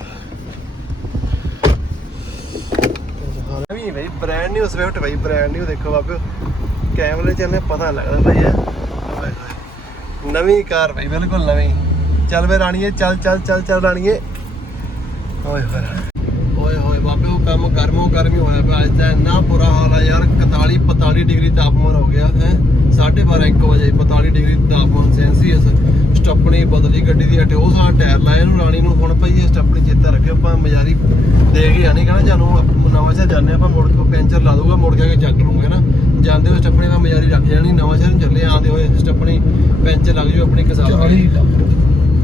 ਨਵੀਂ ਭਾਈ ਬ੍ਰਾਂਡ ਨਿਊ ਸਵਿਫਟ ਭਾਈ ਬ੍ਰਾਂਡ ਨਿਊ ਦੇਖੋ ਬਾਬਿਓ। ਕੈਮਰੇ 'ਚ ਇਹਨੇ ਪਤਾ ਲੱਗਦਾ ਭਾਈ ਇਹ। ਨਵੀਂ ਕਾਰ ਭਾਈ ਬਿਲਕੁਲ ਨਵੀਂ। ਚੱਲ ਵੇ ਰਾਣੀਏ, ਚੱਲ ਚੱਲ ਚੱਲ ਚੱਲ ਰਾਣੀਏ। ਓਏ ਹੋਏ। ਓਏ ਹੋਏ ਬਾਬਿਓ ਕੰਮ ਗਰਮੋ ਗਰਮੀ ਹੋਇਆ ਪਿਆ। ਅੱਜ ਤਾਂ ਇੰਨਾ ਬੁਰਾ ਹਾਲ ਆ ਯਾਰ। 41 45 ਡਿਗਰੀ ਤਾਪਮਾਨ ਹੋ ਗਿਆ ਹੈ। 12:30 1 ਵਜੇ 45 ਡਿਗਰੀ ਤਾਪਮਾਨ ਸੈਂਸੀਅਸ। ਸਟੱਪਣੀ ਬਦਲੀ ਗੱਡੀ ਦੀ ਹਟੇ ਉਹ ਸਾਂ ਟਾਇਰ ਲਾਏ ਇਹਨੂੰ ਰਾਣੀ ਨੂੰ ਹੁਣ ਭਾਈ ਇਹ ਸਟੱਪਣੀ ਚੇਤਾ ਰੱਖਿਓ ਆਪਾਂ ਮਜ਼ਾਰੀ ਦੇ ਕੇ ਆਣੀ ਕਹਣਾ ਜਾਨੂੰ ਨਵਾਂ ਸ਼ਹਿਰ ਜਾਂਦੇ ਆਪਾਂ ਮੁੜ ਕੇ ਪੈਂਚਰ ਲਾ ਦੂਗਾ ਮੁੜ ਕੇ ਆ ਕੇ ਚੱਕ ਲੂੰਗੇ ਨਾ। ਜਾਂਦੇ ਹੋਏ ਸਟੱਪਣੀ ਮੈਂ ਮਜ਼ਾਰੀ ਰੱਖ ਜਾਣੀ ਨਵਾਂ ਸ਼ਹਿਰ ਨੂੰ ਚੱਲੇ ਆਂਦੇ ਹੋਏ ਸਟੱਪਣੀ ਪੈਂਚਰ ਲੱਗ ਜੂ ਆਪਣੀ ਕਸਾਬ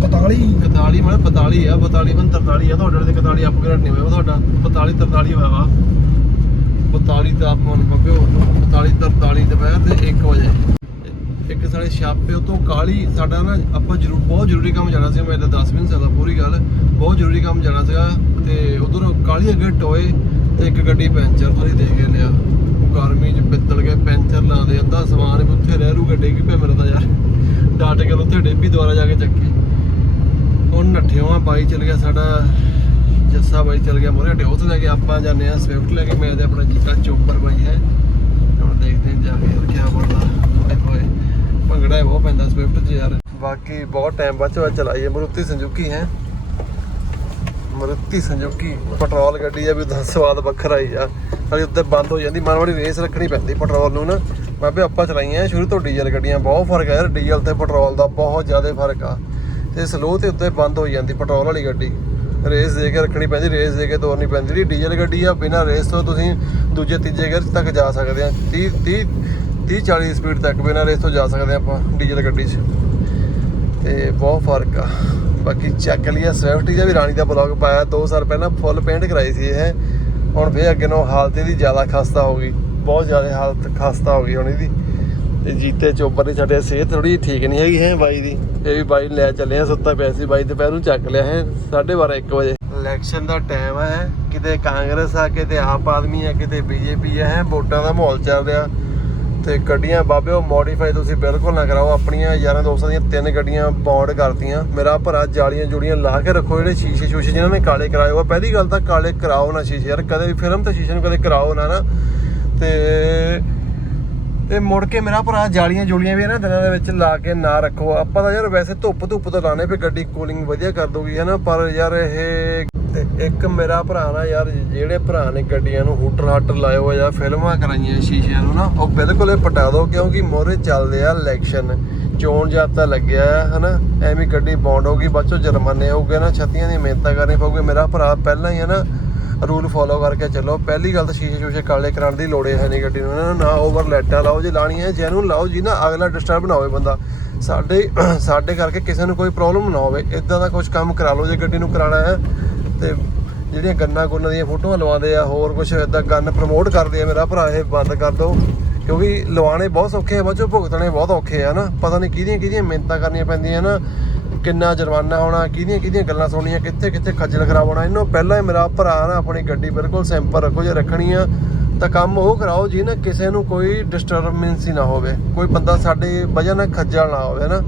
40 41 41 ਮਤਲਬ 42 ਆ 42 ਬਨ 43 ਆ। ਤੁਹਾਡੇ ਵਾਲੇ 41 ਅਪਗ੍ਰੇਡ ਨਹੀਂ ਹੋਇਆ ਤੁਹਾਡਾ। 42 43 ਹੋਇਆ ਵਾ। 42 ਤਾਪਮਾਨ ਬੱਬਿਓ 42 43 ਦੁਪਹਿਰ ਤੇ 1 ਵਜੇ। ਇੱਕ ਸਾਡੇ ਛਾਪੇ ਉਤੋਂ ਕਾਲੀ ਸਾਡਾ ਨਾ ਆਪਾਂ ਜ਼ਰੂਰ, ਬਹੁਤ ਜ਼ਰੂਰੀ ਕੰਮ ਜਾਣਾ ਸੀ। ਮੈਂ ਤਾਂ ਦੱਸ ਵੀ ਨਹੀਂ ਸਕਦਾ ਪੂਰੀ ਗੱਲ। ਬਹੁਤ ਜ਼ਰੂਰੀ ਕੰਮ ਜਾਣਾ ਸੀਗਾ। ਤੇ ਉਧਰ ਕਾਲੀ ਅੱਗੇ ਟੋਏ ਤੇ ਇੱਕ ਗੱਡੀ ਪੈਂਚਰ ਤੁਸੀਂ ਦੇਖ ਕੇ ਲਿਆ। ਉਹ ਗਰਮੀ 'ਚ ਪਿੱਤਲ ਕੇ ਪੈਂਚਰ ਲਾਉਂਦੇ। ਅੱਧਾ ਸਮਾਨ ਵੀ ਉੱਥੇ ਰਹਿ ਰੂ ਗੱਡੀ ਕੀ ਪਿਆ ਮੇਰਾ ਤਾਂ ਯਾਰ। ਡਾਟ ਕੇ ਉੱਥੇ ਡੇਪੀ ਦੁਆਰਾ ਜਾ ਕੇ ਚੱਕੇ। ਹੁਣ ਨੱਠਿਓ ਆ, ਬਾਈ ਚਲ ਗਿਆ ਸਾਡਾ, ਜੱਸਾ ਬਾਈ ਚਲ ਗਿਆ ਮੋਰੇ ਹਟਿਓ ਤੋਂ ਲੈ ਕੇ ਆਪਾਂ ਜਾਂਦੇ ਆ ਸਵਿਫਟ ਲੈ ਕੇ, ਮੈਂ ਤੇ ਆਪਣਾ ਜੀਤਾ ਚੋਪਰ ਬਾਈ ਹੈ। ਹੁਣ ਦੇਖਦੇ ਹਾਂ ਜਾ ਕੇ ਹੋਰ ਕੀ ਬਣਦਾ ਓਏ ਹੋਏ, ਭੰਗੜਾ ਬਹੁਤ ਪੈਂਦਾ ਸਵਿਫਟ 'ਚ ਯਾਰ। ਬਾਕੀ ਬਹੁਤ ਟਾਈਮ ਬਾਅਦ ਚ ਚਲਾਈ ਹੈ ਮਰੂਤੀ ਸੰਜੁਕੀ ਹੈ। ਮਰੂਤੀ ਸੰਜੂਕੀ, ਪੈਟਰੋਲ ਗੱਡੀ ਆ ਵੀ ਉਹਦਾ ਸਵਾਦ ਵੱਖਰਾ ਹੀ ਆ। ਨਾਲੇ ਉੱਤੇ ਬੰਦ ਹੋ ਜਾਂਦੀ ਮਾੜੀ ਮਾੜੀ ਰੇਸ ਰੱਖਣੀ ਪੈਂਦੀ ਪੈਟਰੋਲ ਨੂੰ ਨਾ। ਬਾਬੇ ਆਪਾਂ ਚਲਾਈਆਂ ਸ਼ੁਰੂ ਤੋਂ ਡੀਜ਼ਲ ਗੱਡੀਆਂ, ਬਹੁਤ ਫ਼ਰਕ ਆ ਯਾਰ, ਡੀਜ਼ਲ ਤੇ ਪੈਟਰੋਲ ਦਾ ਬਹੁਤ ਜ਼ਿਆਦਾ ਫ਼ਰਕ ਆ। ਤੇ ਸਲੋ ਤੇ ਉੱਤੇ ਬੰਦ ਹੋ ਜਾਂਦੀ, ਪੈਟਰੋਲ ਵਾਲੀ ਗੱਡੀ। ਰੇਸ ਦੇ ਕੇ ਰੱਖਣੀ ਪੈਂਦੀ, ਰੇਸ ਦੇ ਕੇ ਤੋਰਨੀ ਪੈਂਦੀ। ਜਿਹੜੀ ਡੀਜ਼ਲ ਗੱਡੀ ਆ, ਬਿਨਾਂ ਰੇਸ ਤੋਂ ਤੁਸੀਂ ਦੂਜੇ, ਤੀਜੇ ਗੇਅਰ ਤੱਕ ਜਾ ਸਕਦੇ ਆ। 30 30 30 40 ਸਪੀਡ ਤੱਕ ਬਿਨਾਂ ਰੇਸ ਤੋਂ ਜਾ ਸਕਦੇ ਆ ਆਪਾਂ ਡੀਜ਼ਲ ਗੱਡੀ 'ਚ। ਤੇ ਬਹੁਤ ਫ਼ਰਕ ਆ। ਬਾਕੀ ਚੱਕ ਲਿਆ ਸਵਿਫਟ ਦਾ ਵੀ ਰਾਣੀ ਦਾ ਬਲੌਗ ਪਾਇਆ 2 ਸਾਲ ਪਹਿਲਾਂ ਫੁੱਲ ਪੇਂਟ ਕਰਾਈ ਸੀ ਇਹ। ਹੁਣ ਫੇਰ ਅੱਗੇ ਨੂੰ ਹਾਲਤ ਇਹਦੀ ਜ਼ਿਆਦਾ ਖਸਤਾ ਹੋ ਗਈ। ਬਹੁਤ ਜ਼ਿਆਦਾ ਹਾਲਤ ਖਸਤਾ ਹੋ ਗਈ ਹੁਣ ਇਹਦੀ। ਤੇ ਜੀਤੇ ਚੋਬਰ ਦੀ ਸਾਡੇ ਸਿਹਤ ਥੋੜੀ ਠੀਕ ਨਹੀਂ ਹੈਗੀ ਹੈ ਬਾਈ ਦੀ। ਇਹ ਵੀ ਬਾਈ ਲੈ ਚੱਲੇ ਆ, ਸੁੱਤਾ ਪਿਆ ਸੀ ਬਾਈ ਦੁਪਹਿਰ ਨੂੰ ਚੱਕ ਲਿਆ ਹੈ 12:30 1 ਵਜੇ। ਇਲੈਕਸ਼ਨ ਦਾ ਟਾਈਮ ਹੈ, ਕਿਤੇ ਕਾਂਗਰਸ ਆ, ਕਿਤੇ ਆਪ ਆਦਮੀ ਆ, ਕਿਤੇ ਬੀਜੇਪੀ ਆ, ਹੈ, ਵੋਟਾਂ ਦਾ ਮਾਹੌਲ ਚੱਲ ਰਿਹਾ। ਤੇ ਗੱਡੀਆਂ, ਬਾਬੇ, ਉਹ ਮੋਡੀਫਾਈ ਤੁਸੀਂ ਬਿਲਕੁਲ ਨਾ ਕਰਾਓ, ਆਪਣੀਆਂ ਯਾਰਾਂ ਦੋਸਤਾਂ ਦੀਆਂ ਤਿੰਨ ਗੱਡੀਆਂ ਬੌਂਡ ਕਰਤੀਆਂ। ਮੇਰਾ ਭਰਾ ਜਾਲੀਆਂ ਜੁੜੀਆਂ ਲਾ ਕੇ ਰੱਖੋ, ਜਿਹੜੇ ਸ਼ੀਸ਼ੇ ਸ਼ੂਸ਼ੇ ਜਿਨ੍ਹਾਂ ਨੇ ਕਾਲੇ ਕਰਾਏ ਹੋਆ ਪਹਿਲੀ ਗੱਲ ਤਾਂ ਕਾਲੇ ਕਰਾਓ ਨਾ ਸ਼ੀਸ਼ੇ, ਯਾਰ, ਕਦੇ ਵੀ ਫਿਲਮ ਤੇ ਸ਼ੀਸ਼ੇ ਨੂੰ ਕਦੇ ਕਰਾਓ ਨਾ ਨਾ। ਤੇ ਤੇ ਮੁੜ ਕੇ ਮੇਰਾ ਭਰਾ ਜਾਲੀਆਂ ਜੁਲੀਆਂ ਵੀ ਹੈ ਨਾ ਦਿਨਾਂ ਦੇ ਵਿੱਚ ਲਾ ਕੇ ਨਾ ਰੱਖੋ। ਆਪਾਂ ਤਾਂ ਯਾਰ ਵੈਸੇ ਧੁੱਪ ਧੁੱਪ ਤੋਂ ਲਾਣੇ ਵੀ ਗੱਡੀ ਕੂਲਿੰਗ ਵਧੀਆ ਕਰ ਦੂਗੀ ਹੈ ਨਾ? ਪਰ ਯਾਰ ਇਹ ਇੱਕ ਮੇਰਾ ਭਰਾ ਨਾ ਯਾਰ, ਜਿਹੜੇ ਭਰਾ ਨੇ ਗੱਡੀਆਂ ਨੂੰ ਹੂਟਰ ਹਾਟਰ ਲਾਇਓ ਹੋਏ ਜਾਂ ਫਿਲਮਾਂ ਕਰਾਈਆਂ ਸ਼ੀਸ਼ਿਆਂ ਨੂੰ ਨਾ, ਉਹ ਬਿਲਕੁਲ ਇਹ ਪਟਾ ਦਿਓ ਕਿਉਂਕਿ ਮੋਰੇ ਚੱਲਦੇ ਆ ਇਲੈਕਸ਼ਨ ਚੋਣ ਜਾਤਾ ਲੱਗਿਆ ਹੈ ਹਨਾ ਐਵੇਂ ਗੱਡੀ ਬੌਂਡ ਹੋਗੀ ਬਾਅਦ ਚੋਂ ਜੁਰਮਾਨੇ ਹੋਊਗੇ ਨਾ, ਛੱਤੀਆਂ ਦੀ ਮਿਹਨਤਾਂ ਕਰਨੀ ਪਊਗੀ ਮੇਰਾ ਭਰਾ ਪਹਿਲਾਂ ਹੀ ਹੈ ਨਾ ਰੂਲ ਫੋਲੋ ਕਰਕੇ ਚੱਲੋ। ਪਹਿਲੀ ਗੱਲ ਤਾਂ ਸ਼ੀਸ਼ੇ ਸ਼ੂਸ਼ੇ ਕਾਲੇ ਕਰਾਉਣ ਦੀ ਲੋੜ ਹੈ ਨਹੀਂ ਗੱਡੀ ਨੂੰ। ਨਾ ਨਾ ਓਵਰ ਲਾਈਟਾਂ ਲਾਓ, ਜੇ ਲਾਣੀ ਹੈ ਜਿਹਨੂੰ ਲਾਓ, ਜੀ ਨਾ ਅਗਲਾ ਡਿਸਟਰਬ ਨਾ ਹੋਵੇ ਬੰਦਾ। ਸਾਡੇ ਸਾਡੇ ਕਰਕੇ ਕਿਸੇ ਨੂੰ ਕੋਈ ਪ੍ਰੋਬਲਮ ਨਾ ਹੋਵੇ। ਇਦਾਂ ਦਾ ਕੁਝ ਕੰਮ ਕਰਾ ਲਓ ਜੇ ਗੱਡੀ ਨੂੰ ਕਰਾਉਣਾ ਹੈ। ਤੇ ਜਿਹੜੀਆਂ ਗੰਨਾ ਗੁੰਨਾਂ ਦੀਆਂ ਫੋਟੋਆਂ ਲਵਾਉਂਦੇ ਆ, ਹੋਰ ਕੁਝ ਇਦਾਂ ਗੰਨ ਪ੍ਰਮੋਟ ਕਰਦੇ ਆ ਮੇਰਾ ਭਰਾ, ਇਹ ਬੰਦ ਕਰ ਦਿਓ। ਕਿਉਂਕਿ ਲਵਾਣੇ ਬਹੁਤ ਔਖੇ ਆ, ਬਾਅਦ ਭੁਗਤਣੇ ਬਹੁਤ ਔਖੇ ਆ ਨਾ ਪਤਾ ਨਹੀਂ ਕਿਹਦੀਆਂ ਕਿਹਦੀਆਂ ਮਿਹਨਤਾਂ ਕਰਨੀਆਂ ਪੈਂਦੀਆਂ ਨਾ ਕਿੰਨਾ ਜੁਰਮਾਨਾ ਹੋਣਾ, ਕਿਹਦੀਆਂ ਕਿਹਦੀਆਂ ਗੱਲਾਂ ਸੁਣੀਆਂ ਕਿੱਥੇ ਕਿੱਥੇ ਖੱਜਲ ਖਰਾਬ ਹੋਣਾ। ਇਹਨੂੰ ਪਹਿਲਾਂ ਹੀ ਮੇਰਾ ਭਰਾ ਨਾ ਆਪਣੀ ਗੱਡੀ ਬਿਲਕੁਲ ਸਿੰਪਲ ਰੱਖੋ, ਜੇ ਰੱਖਣੀ ਆ ਤਾਂ ਕੰਮ ਉਹ ਕਰਾਓ ਜੀ ਨਾ, ਕਿਸੇ ਨੂੰ ਕੋਈ ਡਿਸਟਰਬੈਂਸ ਹੀ ਨਾ ਹੋਵੇ। ਕੋਈ ਬੰਦਾ ਸਾਡੇ ਵਜ੍ਹਾ ਨਾਲ ਖੱਜਲ ਨਾ ਹੋਵੇ ਨਾ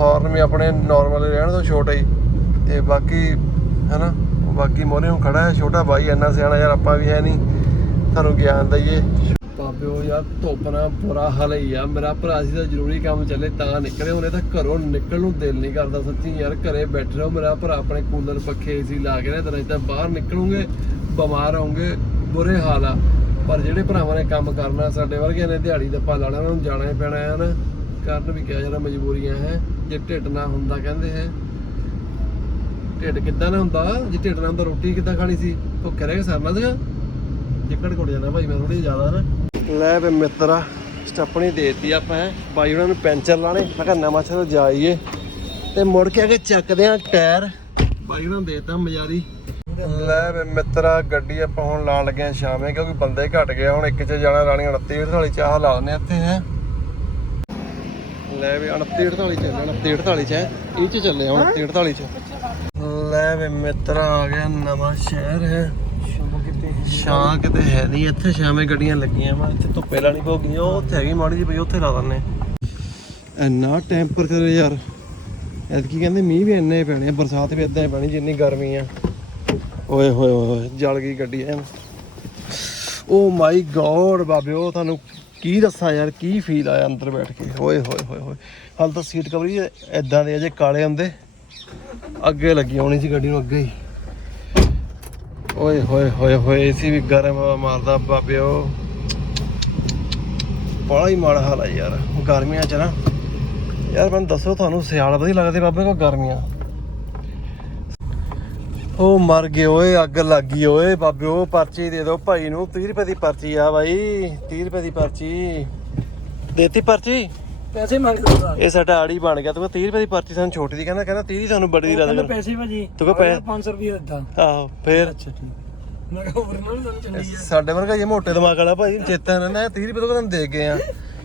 ਹਾਰਨ ਵੀ ਆਪਣੇ ਨਾਰਮਲ ਰਹਿਣ ਤੋਂ ਛੋਟਾ ਹੀ। ਤੇ ਬਾਕੀ, ਹੈਨਾ, ਬਾਕੀ ਮੋਰੇ ਨੂੰ ਖੜਾ ਹੈ, ਛੋਟਾ ਭਾਈ ਇੰਨਾ ਸਿਆਣਾ ਯਾਰ ਆਪਾਂ ਵੀ ਹੈ ਨਹੀਂ। ਤੁਹਾਨੂੰ ਗਿਆਨ ਦਈਏ। ਪਿਓ ਯਾਰ, ਧੁੱਪ ਨਾਲ ਬੁਰਾ ਹਾਲ ਹੀ ਆ। ਮੇਰਾ ਭਰਾ ਸੀ ਤਾਂ ਜ਼ਰੂਰੀ ਕੰਮ ਚੱਲੇ, ਤਾਂ ਨਿਕਲੇ। ਉਹਨੇ ਤਾਂ ਘਰੋਂ ਨਿਕਲਣ ਨੂੰ ਦਿਲ ਨਹੀਂ ਕਰਦਾ ਸੱਚੀ ਯਾਰ, ਘਰੇ ਬੈਠੇ ਰਹੋ। ਮੇਰਾ ਭਰਾ ਆਪਣੇ ਕੂਲਰ ਪੱਖੇ ਏਸੀ ਲਾ ਕੇ ਨਾ ਤਾਂ ਬਾਹਰ ਨਿਕਲੂਗੇ, ਬਿਮਾਰ ਹੋਣਗੇ ਬੁਰੇ ਹਾਲ ਆ। ਪਰ ਜਿਹੜੇ ਭਰਾਵਾਂ ਨੇ ਕੰਮ ਕਰਨਾ, ਸਾਡੇ ਵਰਗਿਆਂ ਨੇ ਦਿਹਾੜੀ ਦਾ ਲਾਣਾ, ਉਹਨਾਂ ਨੂੰ ਜਾਣਾ ਹੀ ਪੈਣਾ ਹੈ ਨਾ। ਕਰਨ ਵੀ ਕਿਹਾ ਜਿਹੜਾ ਮਜਬੂਰੀਆਂ ਹੈ। ਜੇ ਢਿੱਡ ਨਾ ਹੁੰਦਾ ਕਹਿੰਦੇ ਹੈ। ਢਿੱਡ ਕਿੱਦਾਂ ਨਾ ਹੁੰਦਾ? ਜੇ ਢਿੱਡ ਨਾ ਹੁੰਦਾ, ਰੋਟੀ ਕਿੱਦਾਂ ਖਾਣੀ ਸੀ? ਭੁੱਖੇ ਰਹਿ ਕੇ ਸਰਨਾ ਸੀਗਾ। ਜਿੱਕੜ ਘੁੱਟ ਜਾਂਦਾ ਭਾਈ, ਮੈਂ ਥੋੜੀ ਜ਼ਿਆਦਾ ਨਾ। ਲੈ ਵੇ ਮਿੱਤਰਾ ਸਟੱਪਣੀ ਦੇਤੀ ਆਪਾਂ ਬਾਈ ਉਹਨਾਂ ਨੂੰ ਪੈਂਚਰ ਲਾਣੇ ਮੈਂ ਕਿਹਾ ਨਵਾਂ ਸ਼ਹਿਰ ਜਾਈਏ। ਤੇ ਮੁੜ ਕੇ ਆ ਚੱਕਦੇ ਆ ਟਾਇਰ। ਬਾਈ ਉਹਨਾਂ ਦੇਤਾ ਮਜਾਰੀ। ਲੈ ਵੇ ਮਿੱਤਰਾ, ਗੱਡੀ ਆਪਾਂ ਹੁਣ ਲਾਣ ਲੱਗੇ ਆ ਸ਼ਾਮੇ, ਕਿਉਂਕਿ ਬੰਦੇ ਘਟ ਗਏ ਹੁਣ ਇੱਕ ਚ ਜਾਣਾ ਰਾਣੀ 29 48 ਚਾਹ ਲਾ ਦਿੰਦੇ ਆ ਇੱਥੇ, ਹੈ। ਲੈ ਵੀ 29 48 ਚੱਲੇ 29 48 ਚ, ਹੈ। ਇਹ ਚ ਚੱਲੇ ਹੁਣ 29 48 ਚ। ਲੈ ਵੇ ਮਿੱਤਰਾ, ਆ ਗਿਆ ਨਵਾਂ ਸ਼ਹਿਰ, ਹੈ। ਸ਼ਾਂ ਕਿਤੇ ਹੈ ਨਹੀਂ, ਇੱਥੇ ਸ਼ਾਮੇ ਗੱਡੀਆਂ ਲੱਗੀਆਂ ਵਾ, ਇੱਥੇ ਧੁੱਪੇ ਲਾਣੀ ਪਊਗੀ ਉਹ ਉੱਥੇ ਹੈਗੀ ਮਾੜੀ ਜੀ ਪਈ ਉੱਥੇ ਲਾ ਦਿੰਨੇ ਇੰਨਾ ਟੈਂਪਰੇਚਰ ਯਾਰ। ਐਤਕੀ ਕਹਿੰਦੇ ਮੀਂਹ ਵੀ ਇੰਨੇ ਪੈਣੇ ਆ, ਬਰਸਾਤ ਵੀ ਇਦਾਂ ਹੀ ਪੈਣੀ ਜਿੰਨੀ ਗਰਮੀ ਆ। ਓਏ ਹੋਏ ਹੋਏ ਹੋਏ, ਜਲ ਗਈ ਗੱਡੀ ਐ ਓ ਮਾਈ ਗੋਡ ਬਾਬਿਓ ਤੁਹਾਨੂੰ ਕੀ ਦੱਸਾਂ ਯਾਰ, ਕੀ ਫੀਲ ਆਇਆ ਅੰਦਰ ਬੈਠ ਕੇ? ਓਏ ਹੋਏ ਹੋਏ ਹੋਏ, ਹਾਲ ਤਾਂ ਸੀਟ ਕਵਰੀ ਇਦਾਂ ਦੇ ਅਜੇ ਕਾਲੇ ਹੁੰਦੇ। ਅੱਗੇ ਲੱਗੀ ਆਉਣੀ ਸੀ ਗੱਡੀ ਨੂੰ ਅੱਗੇ ਹੀ। ਓਏ ਹੋਏ ਹੋਏ ਹੋਏ, ਏਸੀ ਵੀ ਗਰਮ ਮਾਰਦਾ ਬਾਬਿਓ ਬੜਾ ਹੀ ਮਾੜਾ ਹਾਲ ਆ ਯਾਰ, ਗਰਮੀਆਂ ਚ ਨਾ। ਯਾਰ ਮੈਨੂੰ ਦੱਸੋ ਤੁਹਾਨੂੰ, ਸਿਆਲ ਵਧੀਆ ਲੱਗਦੇ ਬਾਬੇ ਕੋ ਗਰਮੀਆਂ? ਉਹ ਮਰ ਗਏ ਓਏ, ਅੱਗ ਲੱਗ ਗਈ ਓਏ ਬਾਬੇ ਪਰਚੀ ਦੇ ਦਿਓ ਭਾਈ ਨੂੰ। 30 ਰੁਪਏ ਦੀ ਪਰਚੀ ਆ ਬਾਈ 30 ਰੁਪਏ ਦੀ ਪਰਚੀ। ਦੇਤੀ ਪਰਚੀ? ਪੈਸੇ ਮੰਗਦੇ ਹੋ ਇਹ ਸਾਡਾ ਆੜੀ ਬਣ ਗਿਆ। ਤੂੰ ਕਹਿੰਦਾ 30 ਰੁਪਏ ਦੀ ਪਰਚੀ ਸਾਨੂੰ ਛੋਟੀ ਦੀ ਕਹਿੰਦਾ ਕਹਿੰਦਾ 30 ਦੀ ਸਾਨੂੰ ਬੜੀ ਦੀ ਕਹਿੰਦੇ ਲੱਗਦਾ ਪੈਸੇ ਭਾਜੀ ਤੂੰ ਕਹ ਪੈ 500 ਰੁਪਏ ਦਿੱਤਾ। ਆਹੋ ਫੇਰ? ਅੱਛਾ ਠੀਕ ਮੈਂ ਕਿਹਾ ਹੋਰ ਨਾ ਸਾਨੂੰ ਚੰਗੀ ਆ। ਸਾਡੇ ਵਰਗਾ ਇਹ ਮੋਟੇ ਦਿਮਾਗ ਵਾਲਾ ਭਾਈ ਚੇਤਾ ਰਹਿੰਦਾ 30 ਰੁਪਏ ਤੋਂ ਤੁਹਾਨੂੰ ਦੇ ਗਏ ਆ।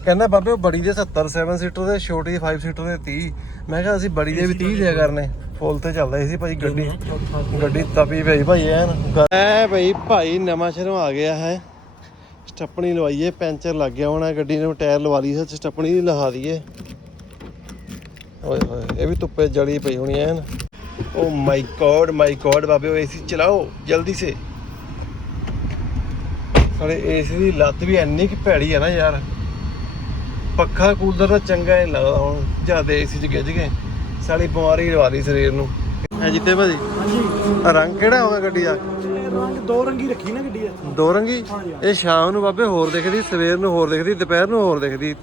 ਕਹਿੰਦਾ ਬਾਬੇ ਉਹ ਬੜੀ ਦੇ 70 7 ਸੀਟਰ ਦੇ ਛੋਟੀ ਦੇ 5 ਸੀਟਰ ਦੇ 30 ਮੈਂ ਕਿਹਾ ਅਸੀਂ ਬੜੀ ਦੇ ਵੀ 30 ਦਿਆ ਕਰਨੇ। ਫੁੱਲ ਤੇ ਚੱਲਦਾ ਸੀ ਭਾਈ ਗੱਡੀ ਗੱਡੀ ਤਪੀ ਪਈ ਭਾਈ ਐਨ। ਐ ਭਾਈ ਭਾਈ ਨਵਾਂ ਸ਼ਹਿਰੋਂ ਆ ਗਿਆ ਹੈ। ਸਟੱਪਣੀ ਲਵਾਈਏ ਪੈਂਚਰ ਲੱਗ ਗਿਆ ਹੋਣਾ ਗੱਡੀ ਨੂੰ ਟਾਇਰ ਲਵਾ ਲਈ ਸੀ ਸਟੱਪਣੀ ਲਹਾ ਦਈਏ। ਓਏ ਹੋਏ ਇਹ ਵੀ ਧੁੱਪੇ ਜੜੀ ਪਈ ਹੋਣੀ ਐਨ। ਓ ਮਾਈ ਗॉड ਮਾਈ ਗॉड ਬਾਬੇ ਉਹ ਏਸੀ ਚਲਾਓ ਜਲਦੀ ਸੇ। ਸਾਲੇ ਏਸੀ ਦੀ ਲੱਤ ਵੀ ਇੰਨੀ ਕਿ ਭੈੜੀ ਆ ਨਾ ਯਾਰ। ਪੱਖਾ ਕੂਲਰ ਤਾਂ ਚੰਗਾ ਨਹੀਂ ਲੱਗਦਾ ਹੁਣ ਜ਼ਿਆਦਾ ਏਸੀ 'ਚ ਗਿੱਜ ਗਏ। ਸਾਲੀ ਬਿਮਾਰੀ ਲਵਾ ਲਈ ਸਰੀਰ ਨੂੰ। ਹੈ ਜਿੱਤੇ ਭਾਜੀ? ਹਾਂਜੀ। ਰੰਗ ਕਿਹੜਾ ਹੋਗਾ ਗੱਡੀ ਦਾ? ਰੰਗ ਦੋ ਰੰਗੀ ਰੱਖੀ ਨਾ ਗੱਡੀ ਆ ਦੋ ਰੰਗੀ? ਹਾਂਜੀ। ਇਹ ਸ਼ਾਮ ਨੂੰ ਬਾਬੇ ਹੋਰ ਦਿਖਦੀ ਸਵੇਰ ਨੂੰ ਹੋਰ ਦਿਖਦੀ ਦੁਪਹਿਰ ਨੂੰ ਹੋਰ ਦਿਖਦੀ।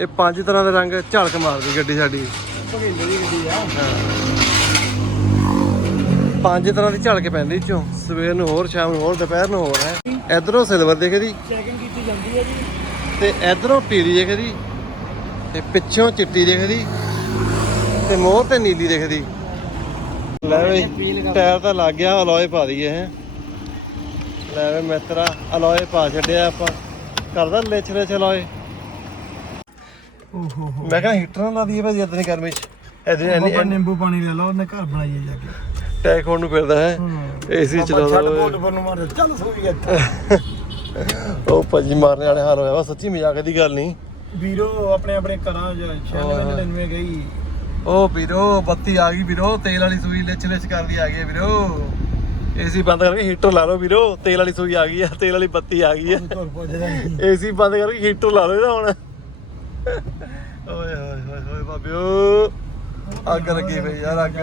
ਇਹ ਪੰਜ ਤਰ੍ਹਾਂ ਦੇ ਰੰਗ ਝਲਕ ਮਾਰਦੀ ਗੱਡੀ ਸਾਡੀ। ਭਗੇਂਦੇ ਦੀ ਗੱਡੀ ਆ। ਪੰਜ ਤਰ੍ਹਾਂ ਦੀ ਝਲਕ ਪੈਂਦੀ ਚੋਂ ਸਵੇਰ ਨੂੰ ਹੋਰ ਸ਼ਾਮ ਨੂੰ ਹੋਰ ਦੁਪਹਿਰ ਨੂੰ ਹੋਰ ਹੈ। ਇਧਰੋਂ ਸਿਲਵਰ ਦਿਖਦੀ। ਚੈਕਿੰਗ ਕੀਤੀ ਜਾਂਦੀ ਹੈ ਜੀ। ਤੇ ਇਧਰੋਂ ਪੀਲੀ ਦਿਖਦੀ। ਤੇ ਪਿੱਛੋਂ ਚਿੱਟੀ ਦਿਖਦੀ। ਤੇ ਮੋਹਰ ਤੇ ਨੀਲੀ ਦਿਖਦੀ। ਲੈ ਬਈ ਟਾਇਰ ਤਾਂ ਲੱਗ ਗਿਆ ਅਲੋਏ ਪਾ ਦਈਏ ਹੈ। ਲੈ ਵੇ ਮਿੱਤਰਾ ਅਲੋਏ ਪਾ ਛੱਡਿਆ ਆਪਾਂ। ਕਰਦਾ ਲਿਚ ਅਲੋਏ। ਓਹ ਹੋ ਮੈਂ ਕਹਿੰਦਾ ਹੀਟਰ ਨਾਲ ਲਾ ਦਈਏ ਭਾਜੀ ਇਤਨੀ ਗਰਮੀ ਚ। ਇਤਨੀ ਇੰਨੀ ਬਾਬਾ ਨਿੰਬੂ ਪਾਣੀ ਲੈ ਲਓ ਉਹਨੇ ਘਰ ਬਣਾਈਏ ਜਾ ਕੇ। ਟੈਕ ਹੋਣ ਨੂੰ ਫਿਰਦਾ ਹੈ। ਏਸੀ ਛੱਡ ਚਲਾਉਂਦਾ ਓਏ। ਬੋਟ ਪਰ ਨੂੰ ਮਾਰ ਚੱਲ ਸੋ ਵੀ ਇੱਥੇ। ਉਹ ਭਾਜੀ ਮਾਰਨੇ ਵਾਲੇ ਹਾਲ ਹੋਇਆ ਵਾ ਸੱਚੀ ਮਜ਼ਾਕ ਦੀ ਗੱਲ ਨਹੀਂ। ਵੀਰੋ ਆਪਣੇ ਆਪਣੇ ਘਰਾਂ 'ਚ 96 99 ਗਈ। ਉਹ ਵੀਰੋ ਬੱਤੀ ਆ ਗਈ ਵੀਰੋ ਤੇਲ ਵਾਲੀ ਸੂਈ ਲਿਚ ਲਿਚ ਕਰਦੀ ਆ ਗਈ ਵੀਰੋ। ਏਸੀ ਬੰਦ ਕਰਕੇ ਹੀਟਰ ਲਾ ਲਓ ਵੀਰੋ ਤੇਲ ਵਾਲੀ ਸੂਈ ਆ ਗਈ ਆ ਤੇਲ ਵਾਲੀ ਬੱਤੀ ਆ ਗਈ ਆ। ਏਸੀ ਬੰਦ ਕਰਕੇ ਹੀਟਰ ਲਾ ਲਓ ਇਹਦਾ ਹੁਣ। ਓਏ ਹੋਏ ਹੋਏ ਹੋਏ ਬਾਬਿਓ ਅੱਗ ਲੱਗੀ ਪਈ ਯਾਰ ਅੱਗ।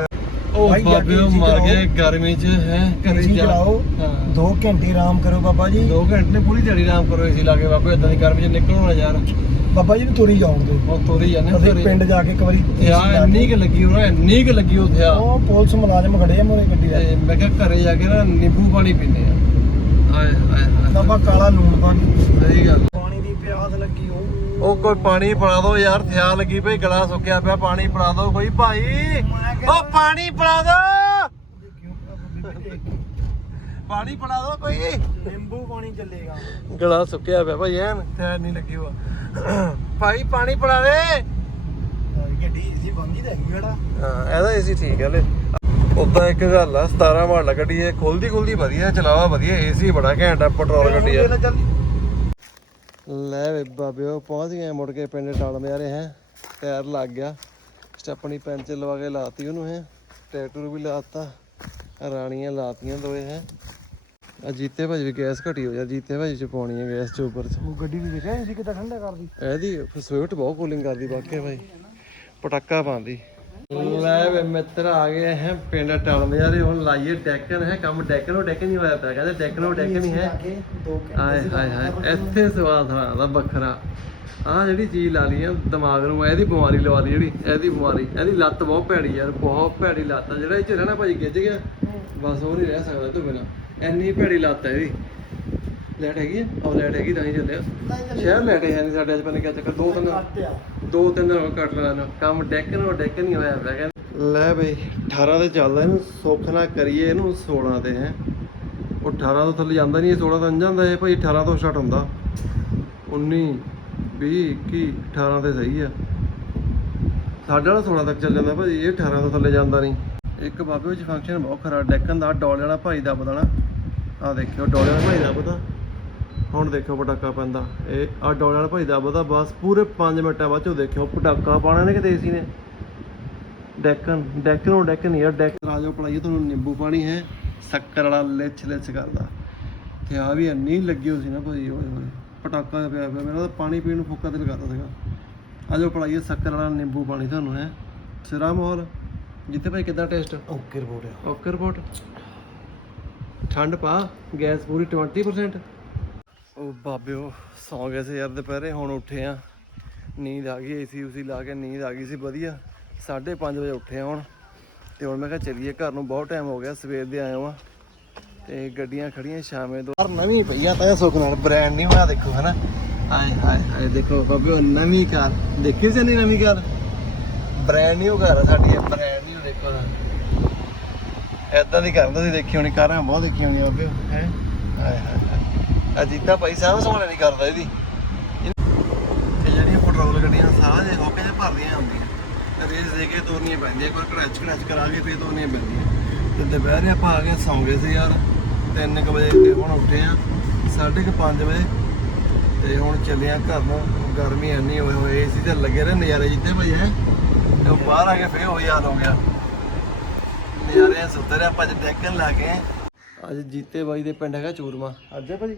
ਉਹ ਬਾਬਿਓ ਮਰ। ਗਏ ਗਰਮੀ ਚ ਹੈ ਘਰੇ ਏਸੀ ਜਾ। ਚਲਾਓ ਹਾਂ। 2 ਘੰਟੇ ਆਰਾਮ ਕਰੋ ਬਾਬਾ ਜੀ। 2 ਘੰਟੇ ਨੇ ਪੂਰੀ ਦਿਹਾੜੀ ਆਰਾਮ ਕਰੋ ਏਸੀ ਲਾ ਕੇ ਬਾਬੇ ਇਦਾਂ ਦੀ ਗਰਮੀ ਚ ਨਿਕਲਣਾ ਯਾਰ। ਬਾਬਾ ਜੀ ਨੂੰ ਤੁਰੀ ਦਿਓ ਉਹ ਤੋਰੀ ਜਾਂਦੇ ਅਸੀਂ ਘਰੇ। ਪਿੰਡ ਜਾ ਕੇ ਇੱਕ ਵਾਰੀ ਯਾਰ ਇੰਨੀ ਕਿ ਲੱਗੀ ਉਹਨਾਂ ਇੰਨੀ ਕਿ ਲੱਗੀ ਉੱਥੇ ਆ। ਉਹ ਪੁਲਿਸ ਮੁਲਾਜ਼ਮ ਖੜੇ ਆ ਮੋਰੇ ਗੱਡੀ ਤੇ ਮੈਂ ਕਿਹਾ ਘਰੇ ਜਾ ਕੇ ਨਾ ਨਿੰਬੂ ਪਾਣੀ ਪੀਨੇ ਆ। ਹਾਏ ਦਾ ਹਾਏ ਬਾਬਾ ਕਾਲਾ ਲੂਣ ਪਾਣੀ। ਸਹੀ ਗੱਲ। ਪਾਣੀ ਦੀ ਪਿਆਸ ਲੱਗੀ ਉਹ। ਉਹ ਕੋਈ ਪਾਣੀ ਪਿਲਾ ਦਿਓ ਯਾਰ ਥਿਆ ਲੱਗੀ ਪਈ ਗਲਾ ਸੁੱਕਿਆ ਪਿਆ ਪਾਣੀ ਪਿਲਾ ਦਿਓ ਕੋਈ ਭਾਈ। ਉਹ ਪਾਣੀ ਪਿਲਾ ਦਿਓ ਪਾਣੀ ਪਿਲਾ ਦਿਓ ਕੋਈ। ਨਿੰਬੂ ਪਾਣੀ ਚੱਲੇਗਾ। ਗਲਾ ਸੁੱਕਿਆ ਪਿਆ ਭਾਈ ਐਨ। ਥਿਆ ਨਹੀਂ ਲੱਗੀ ਵਾ ਭਾਈ ਪਾਣੀ ਪਿਲਾ ਦੇ। ਗੱਡੀ ਸੀ ਬੰਦੀ ਤਾਂ ਹੈਗੀ ਹਾਂ ਇਹਦਾ ਏਸੀ ਠੀਕ ਹੈ ਲੈ ਉਦਾਂ ਇੱਕ ਗੱਲ ਆ 17 ਮਾਡਲ ਗੱਡੀ ਇਹ ਖੁੱਲਦੀ ਖੁੱਲਦੀ ਵਧੀਆ ਚਲਾਵਾ ਵਧੀਆ ਏਸੀ ਬੜਾ ਘੈਂਟ ਆ ਪੈਟਰੋਲ ਗੱਡੀ ਆ। ਲੈ ਵੇ ਬਾਬਿਓ ਪਹੁੰਚ ਗਏ ਮੁੜ ਕੇ ਪਿੰਡ ਟਾਲ ਮਿਆਰੇ ਹੈ। ਟਾਇਰ ਲੱਗ ਗਿਆ। ਸਟੈਪਣੀ ਪੈਂਚਰ ਲਵਾ ਕੇ ਲਾਤੀ ਉਹਨੂੰ ਹੈ। ਟਰੈਕਟਰ ਵੀ ਲਾਤਾ। ਰਾਣੀਆਂ ਲਾਤੀਆਂ ਦੋਏ ਹੈ। ਆ ਜੀਤੇ ਭਾਜੀ ਵੀ ਗੈਸ ਘਟੀ ਹੋ ਜਾ ਜੀਤੇ ਭਾਜੀ ਚ ਪਾਉਣੀ ਹੈ ਗੈਸ ਚੋਪਰ ਚ ਉਹ ਗੱਡੀ ਵੀ ਦੇਖਿਆ ਸੀ ਕਿੱਦਾਂ ਠੰਡਾ ਕਰਦੀ? ਇਹਦੀ ਸਵਿਫਟ ਬਹੁਤ ਕੂਲਿੰਗ ਕਰਦੀ ਵਾਕਿਆ ਭਾਈ। ਪਟਾਕਾ ਪਾਉਂਦੀ। ਲੈ ਵੇ ਮਿੱਤਰ ਆ ਗਏ ਹੈ ਪਿੰਡ ਟਾਲ ਮਿਆਰੇ ਹੁਣ ਲਾਈਏ ਡੈਕਨ ਹੈ ਕੰਮ ਡੈਕਨ ਉਹ ਡੈਕਨ ਹੀ ਹੋਇਆ ਪਿਆ ਕਹਿੰਦੇ ਡੈਕਨ ਉਹ ਡੈਕਨ ਹੀ ਹੈ। ਦੋ ਹਾਏ ਹਾਏ ਹਾਏ ਇੱਥੇ ਸਵਾਦ ਸੁਣਾਦਾ ਵੱਖਰਾ। ਆਹ ਜਿਹੜੀ ਚੀਜ਼ ਲਾ ਲਈ ਆ ਦਿਮਾਗ ਨੂੰ ਇਹਦੀ ਬਿਮਾਰੀ ਲਵਾ ਲਈ ਜਿਹੜੀ ਇਹਦੀ ਬਿਮਾਰੀ ਇਹਦੀ ਲੱਤ ਬਹੁਤ ਭੈੜੀ ਯਾਰ ਬਹੁਤ ਭੈੜੀ ਲੱਤ ਆ ਜਿਹੜਾ ਇਹ ਚ ਰਹਿਣਾ ਭਾਜੀ ਗਿੱਜ ਗਿਆ ਬਸ ਉਹ ਨਹੀਂ ਰਹਿ ਸਕਦਾ ਤੋਂ ਬਿਨਾ। ਇੰਨੀ ਭੈੜੀ ਲੱਤ ਹੈ ਵੀ ਲੈਟ ਹੈਗੀ ਆ ਉਹ ਲੈਟ ਹੈਗੀ, ਤਾਂ ਹੀ ਚੱਲਿਆ। ਸ਼ਹਿਰ ਲੈਟ ਹੈ ਨਹੀਂ ਸਾਡੇ ਅੱਜ, ਪਤਾ ਕਿਆ ਚੱਕਰ। ਦੋ ਤਿੰਨ ਦੋ ਤਿੰਨ ਦਿਨ ਕੱਟ ਲੈਣਾ ਕੰਮ ਡੈਕਨ ਉਹ ਡੈਕਨ ਹੀ ਹੋਇਆ ਪਿਆ, ਕਹਿੰਦੇ। ਲੈ ਬਈ 18 ਤੇ ਚੱਲਦਾ ਇਹਨੂੰ, ਸੁੱਖ ਨਾ ਕਰੀਏ ਇਹਨੂੰ 16 ਤੇ ਹੈ। ਉਹ 18 ਤੋਂ ਥੱਲੇ ਜਾਂਦਾ ਨਹੀਂ 16 ਤਾਂ ਜਾਂਦਾ, ਇਹ ਭਾਈ 18 ਤੋਂ ਸਟਾਰਟ ਹੁੰਦਾ। 19 20 21 18 ਤੇ ਸਹੀ ਆ। ਸਾਡੇ ਵਾਲਾ 16 ਤੱਕ ਚੱਲ ਜਾਂਦਾ ਭਾਈ, ਇਹ 18 ਤੋਂ ਥੱਲੇ ਜਾਂਦਾ ਨਹੀਂ ਇੱਕ ਬਾਬੇ ਵਿੱਚ ਫੰਕਸ਼ਨ ਬਹੁਤ ਖਰਾ ਡੈਕਨ ਦਾ, ਡੋਲ ਵਾਲਾ ਭਾਈ ਦਾ ਪਤਾ ਆ ਦੇਖਿਓ ਡੋਲੇ ਵਾਲਾ ਭਾਈ ਦਾ ਪਤਾ। ਹੁਣ ਦੇਖਿਓ ਪਟਾਕਾ ਪੈਂਦਾ। ਇਹ ਆ ਡੋਲੇ ਵਾਲਾ ਭਾਈ ਦਾ ਪਤਾ ਬਸ ਪੂਰੇ 5 ਮਿੰਟਾਂ ਬਾਅਦ ਚੋਂ ਦੇਖਿਓ ਪਟਾਕਾ ਪਾਣਾ ਨੇ ਕਿਤੇ ਏਸੀ ਨੇ। ਡੈਕਨ ਡੈਕਨ ਉਹ ਡੈਕਨ ਯਾਰ ਡੈਕਨ ਰਾਜੋ ਪਲਾਈਏ ਤੁਹਾਨੂੰ ਨਿੰਬੂ ਪਾਣੀ ਹੈ ਸ਼ੱਕਰ ਵਾਲਾ ਲਿਚ ਲਿਚ ਕਰਦਾ। ਤੇ ਆ ਵੀ ਇੰਨੀ ਲੱਗੀ ਹੋਈ ਸੀ ਨਾ ਭਾਈ ਓਏ ਹੋਏ ਪਟਾਕਾ ਪਿਆ ਪਿਆ ਮੇਰਾ ਤਾਂ ਪਾਣੀ ਪੀਣ ਨੂੰ ਫੁੱਕਾ ਦਿਲ ਕਰਦਾ ਸੀਗਾ। ਆਜੋ ਪਲਾਈਏ ਸ਼ੱਕਰ ਵਾਲਾ ਨਿੰਬੂ ਪਾਣੀ ਤੁਹਾਨੂੰ ਹੈ। ਸਿਰਾ ਮਾਹੌਲ ਜਿੱਤੇ ਭਾਈ ਕਿੱਦਾਂ test okay report okay report. ਠੰਡ ਪਾ, ਗੈਸ ਪੂਰੀ 20% ਉਹ ਬਾਬਿਓ, ਸੌ ਗਏ ਸੀ ਯਾਰ ਦੁਪਹਿਰੇ, ਹੁਣ ਉੱਠੇ ਆ। ਨੀਂਦ ਆ ਗਈ, ਏਸੀ ਉਸੀ ਲਾ ਕੇ ਨੀਂਦ ਆ ਗਈ ਸੀ, ਵਧੀਆ। 5:30 ਵਜੇ ਉੱਠੇ ਹੁਣ। ਤੇ ਹੁਣ ਮੈਂ ਕਿਹਾ ਚੱਲੀਏ, ਘਰ ਨੂੰ ਬਹੁਤ ਟਾਈਮ ਹੋ ਗਿਆ, ਸਵੇਰ ਦੇ ਆਏ ਹਾਂ ਤੇ ਗੱਡੀਆਂ ਖੜੀਆਂ ਸ਼ਾਮੇ ਤੋਂ। ਪਰ ਨਵੀਂ ਪਈ ਆ, ਤਾਂ ਸੁੱਖ ਨਾਲ ਬ੍ਰਾਂਡ ਨਹੀਂ ਹੋਇਆ ਦੇਖੋ, ਹਨਾ। ਹਾਏ ਹਾਏ ਹਾਏ, ਦੇਖੋ ਬਾਬੇ ਨਵੀਂ ਕਾਰ। ਦੇਖੀ ਸੀ ਨਹੀਂ ਨਵੀਂ ਕਾਰ? ਬ੍ਰਾਂਡ ਨਿਊ ਕਾਰ ਸਾਡੀ ਬ੍ਰਾਂਡ ਨਿਊ ਦੇਖੋ ਐਦਾਂ ਦੀ ਕਰਦਾ ਸੀ ਦੇਖੀ ਹੋਣੀ ਕਾਰਾਂ ਬਹੁਤ ਦੇਖੀ ਹੋਣੀ ਬਾਬੇ। ਹੈ। ਹਾਏ ਹਾਏ ਅਜੀਤਾ ਭਾਈ ਸਾਹਿਬ ਸੋਹਣੇ ਨਹੀਂ ਕਰਦਾ ਇਹਦੀ। ਇਹ ਜਿਹੜੀਆਂ ਪੈਟਰੋਲ ਗੱਡੀਆਂ ਸਾਹ ਦੇ ਹੋਕੇ ਜੇ ਭਰਦੀਆਂ ਹੁੰਦੀਆਂ। ਰੇਸ ਦੇ ਕੇ ਤੋਰਨੀਆਂ ਪੈਂਦੀਆਂ ਕੋਈ ਕੜਾਚ ਕੜਾਚ ਕਰਾ ਕੇ ਫੇਰ ਤੋਰਨੀਆਂ ਪੈਂਦੀਆਂ। ਤੇ ਦੁਪਹਿਰੇ ਆਪਾਂ ਆ ਕੇ ਸੌਂ ਗਏ ਸੀ ਯਾਰ। 3 ਵਜੇ ਤੇ ਹੁਣ ਉੱਠੇ ਆ 5:30 ਵਜੇ। ਤੇ ਹੁਣ ਚੱਲੇ ਆ ਘਰ ਨੂੰ ਗਰਮੀ ਇੰਨੀ ਹੋਏ ਹੋਏ ਏਸੀ ਤੇ ਲੱਗੇ ਰਹੇ ਨਜ਼ਾਰੇ ਜਿੱਤੇ ਭਾਈ ਹੈ। ਤੇ ਬਾਹਰ ਆ ਕੇ ਫੇਰ ਉਹੀ ਹਾਲ ਹੋ ਗਿਆ ਸੁੱਤੇ ਰਹੇ ਆਪਾਂ ਅੱਜ ਡੈਕਨ ਲਾ ਕੇ। ਅੱਜ ਜੀਤੇ ਬਾਈ ਦੇ ਪਿੰਡ ਹੈਗਾ ਚੂਰਮਾ। ਅੱਜ ਹੈ ਭਾਜੀ?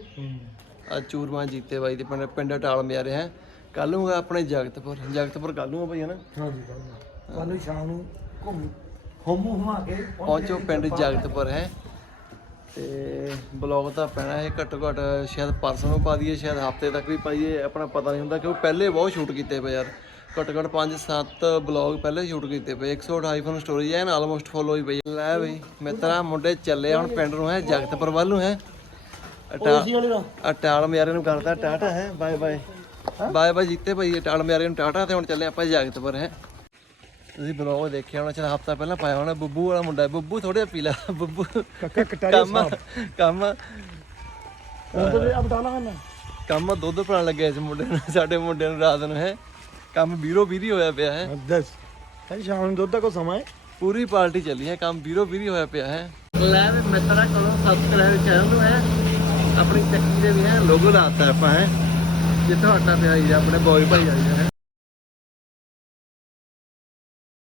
ਅੱਜ ਚੂਰਮਾ ਜੀਤੇ ਬਾਈ ਦੇ ਪਿੰਡ ਪਿੰਡ ਟਾਲ ਮਿਆਰੇ ਹੈ। ਕੱਲ ਨੂੰ ਹੈਗਾ ਆਪਣੇ ਜਗਤਪੁਰ। ਜਗਤਪੁਰ ਕੱਲ ਨੂੰ ਆ ਭਾਈ ਹਨਾ ਹਾਂਜੀ ਕੱਲ ਨੂੰ। ਸ਼ਾਮ ਨੂੰ ਘੁੰਮ ਹਮ ਹੁਮਾ ਕੇ ਪਹੁੰਚੋ ਪਿੰਡ ਜਗਤਪੁਰ ਹੈ। ਤੇ ਬਲੌਗ ਤਾਂ ਪੈਣਾ ਹੈ ਘੱਟੋ ਘੱਟ ਸ਼ਾਇਦ ਪਰਸੋਂ ਨੂੰ ਪਾ ਦਈਏ ਸ਼ਾਇਦ ਹਫ਼ਤੇ ਤੱਕ ਵੀ ਪਾਈਏ ਆਪਣਾ ਪਤਾ ਨਹੀਂ ਹੁੰਦਾ ਕਿਉਂਕਿ ਪਹਿਲੇ ਬਹੁਤ ਸ਼ੂਟ ਕੀਤੇ ਪਏ ਯਾਰ। ਘੱਟੋ ਘੱਟ 5-7 ਬਲੌਗ ਪਹਿਲੇ ਸ਼ੂਟ ਕੀਤੇ ਪਏ 128 ਫੋਨ ਸਟੋਰੀ ਐਨ ਆਲਮੋਸਟ ਫੋਲੋ ਹੀ ਪਈ। ਲੈ ਬਈ ਮਿੱਤਰਾ ਮੁੰਡੇ ਚੱਲੇ ਹੁਣ ਪਿੰਡ ਨੂੰ ਹੈ ਜਗਤਪੁਰ ਵੱਲ ਨੂੰ ਹੈ। ਅਟਾ ਅਟਾਲ ਮਿਆਰੇ ਨੂੰ ਕਰਦਾ ਟਾਟਾ ਹੈ ਬਾਏ ਬਾਏ। ਬਾਏ ਬਾਏ ਜੀਤੇ ਭਾਈ ਅਟਾਲ ਮਿਆਰੇ ਨੂੰ ਟਾਟਾ ਤੇ ਹੁਣ ਚੱਲੇ ਆਪਾਂ ਜਗਤਪੁਰ ਹੈ। ਤੁਸੀਂ ਬਲੌਗ ਦੇਖਿਆ ਹੋਣਾ ਚਲ ਹਫਤਾ ਪਹਿਲਾਂ ਪਾਇਆ ਹੋਣਾ ਬੱਬੂ ਵਾਲਾ ਮੁੰਡਾ। ਬੱਬੂ ਥੋੜਾ ਪੀਲਾ ਬੱਬੂ। ਕੱਕਾ ਕਟਾਰੀ ਕੰਮ ਕੰਮ ਉਹ ਤਾਂ ਅਬ ਡਾਲਾ ਹਨ। ਕੰਮ ਦੁੱਧ ਪਾਣ ਲੱਗਿਆ ਇਸ ਮੁੰਡੇ ਨੂੰ ਸਾਡੇ ਮੁੰਡੇ ਨੂੰ ਰਾਤ ਨੂੰ ਹੈ। ਕੰਮ ਵੀਰੋ ਵੀਰੀ ਹੋਇਆ ਪਿਆ ਹੈ। ਦੱਸ। ਹੈ ਸ਼ਾਮ ਨੂੰ ਦੁੱਧ ਦਾ ਕੋ ਸਮਾਂ ਹੈ? ਪੂਰੀ ਪਾਰਟੀ ਚੱਲੀ ਹੈ ਕੰਮ ਵੀਰੋ ਵੀਰੀ ਹੋਇਆ ਪਿਆ ਹੈ। ਲੈ ਵੀ ਮਿੱਤਰਾ ਕੋਲੋਂ ਸਬਸਕ੍ਰਾਈਬ ਚੈਨਲ ਨੂੰ ਹੈ। ਆਪਣੀ ਚੱਕੀ ਦੇ ਵੀ ਹੈ ਲੋਗੋ ਲਾਤਾ ਆਪਾਂ ਹੈ। ਜਿੱਥੋਂ ਆਟਾ ਪਿਆ ਹੀ ਆਪਣੇ ਬੋਏ ਭਾਈ ਆਈ ਹੈ।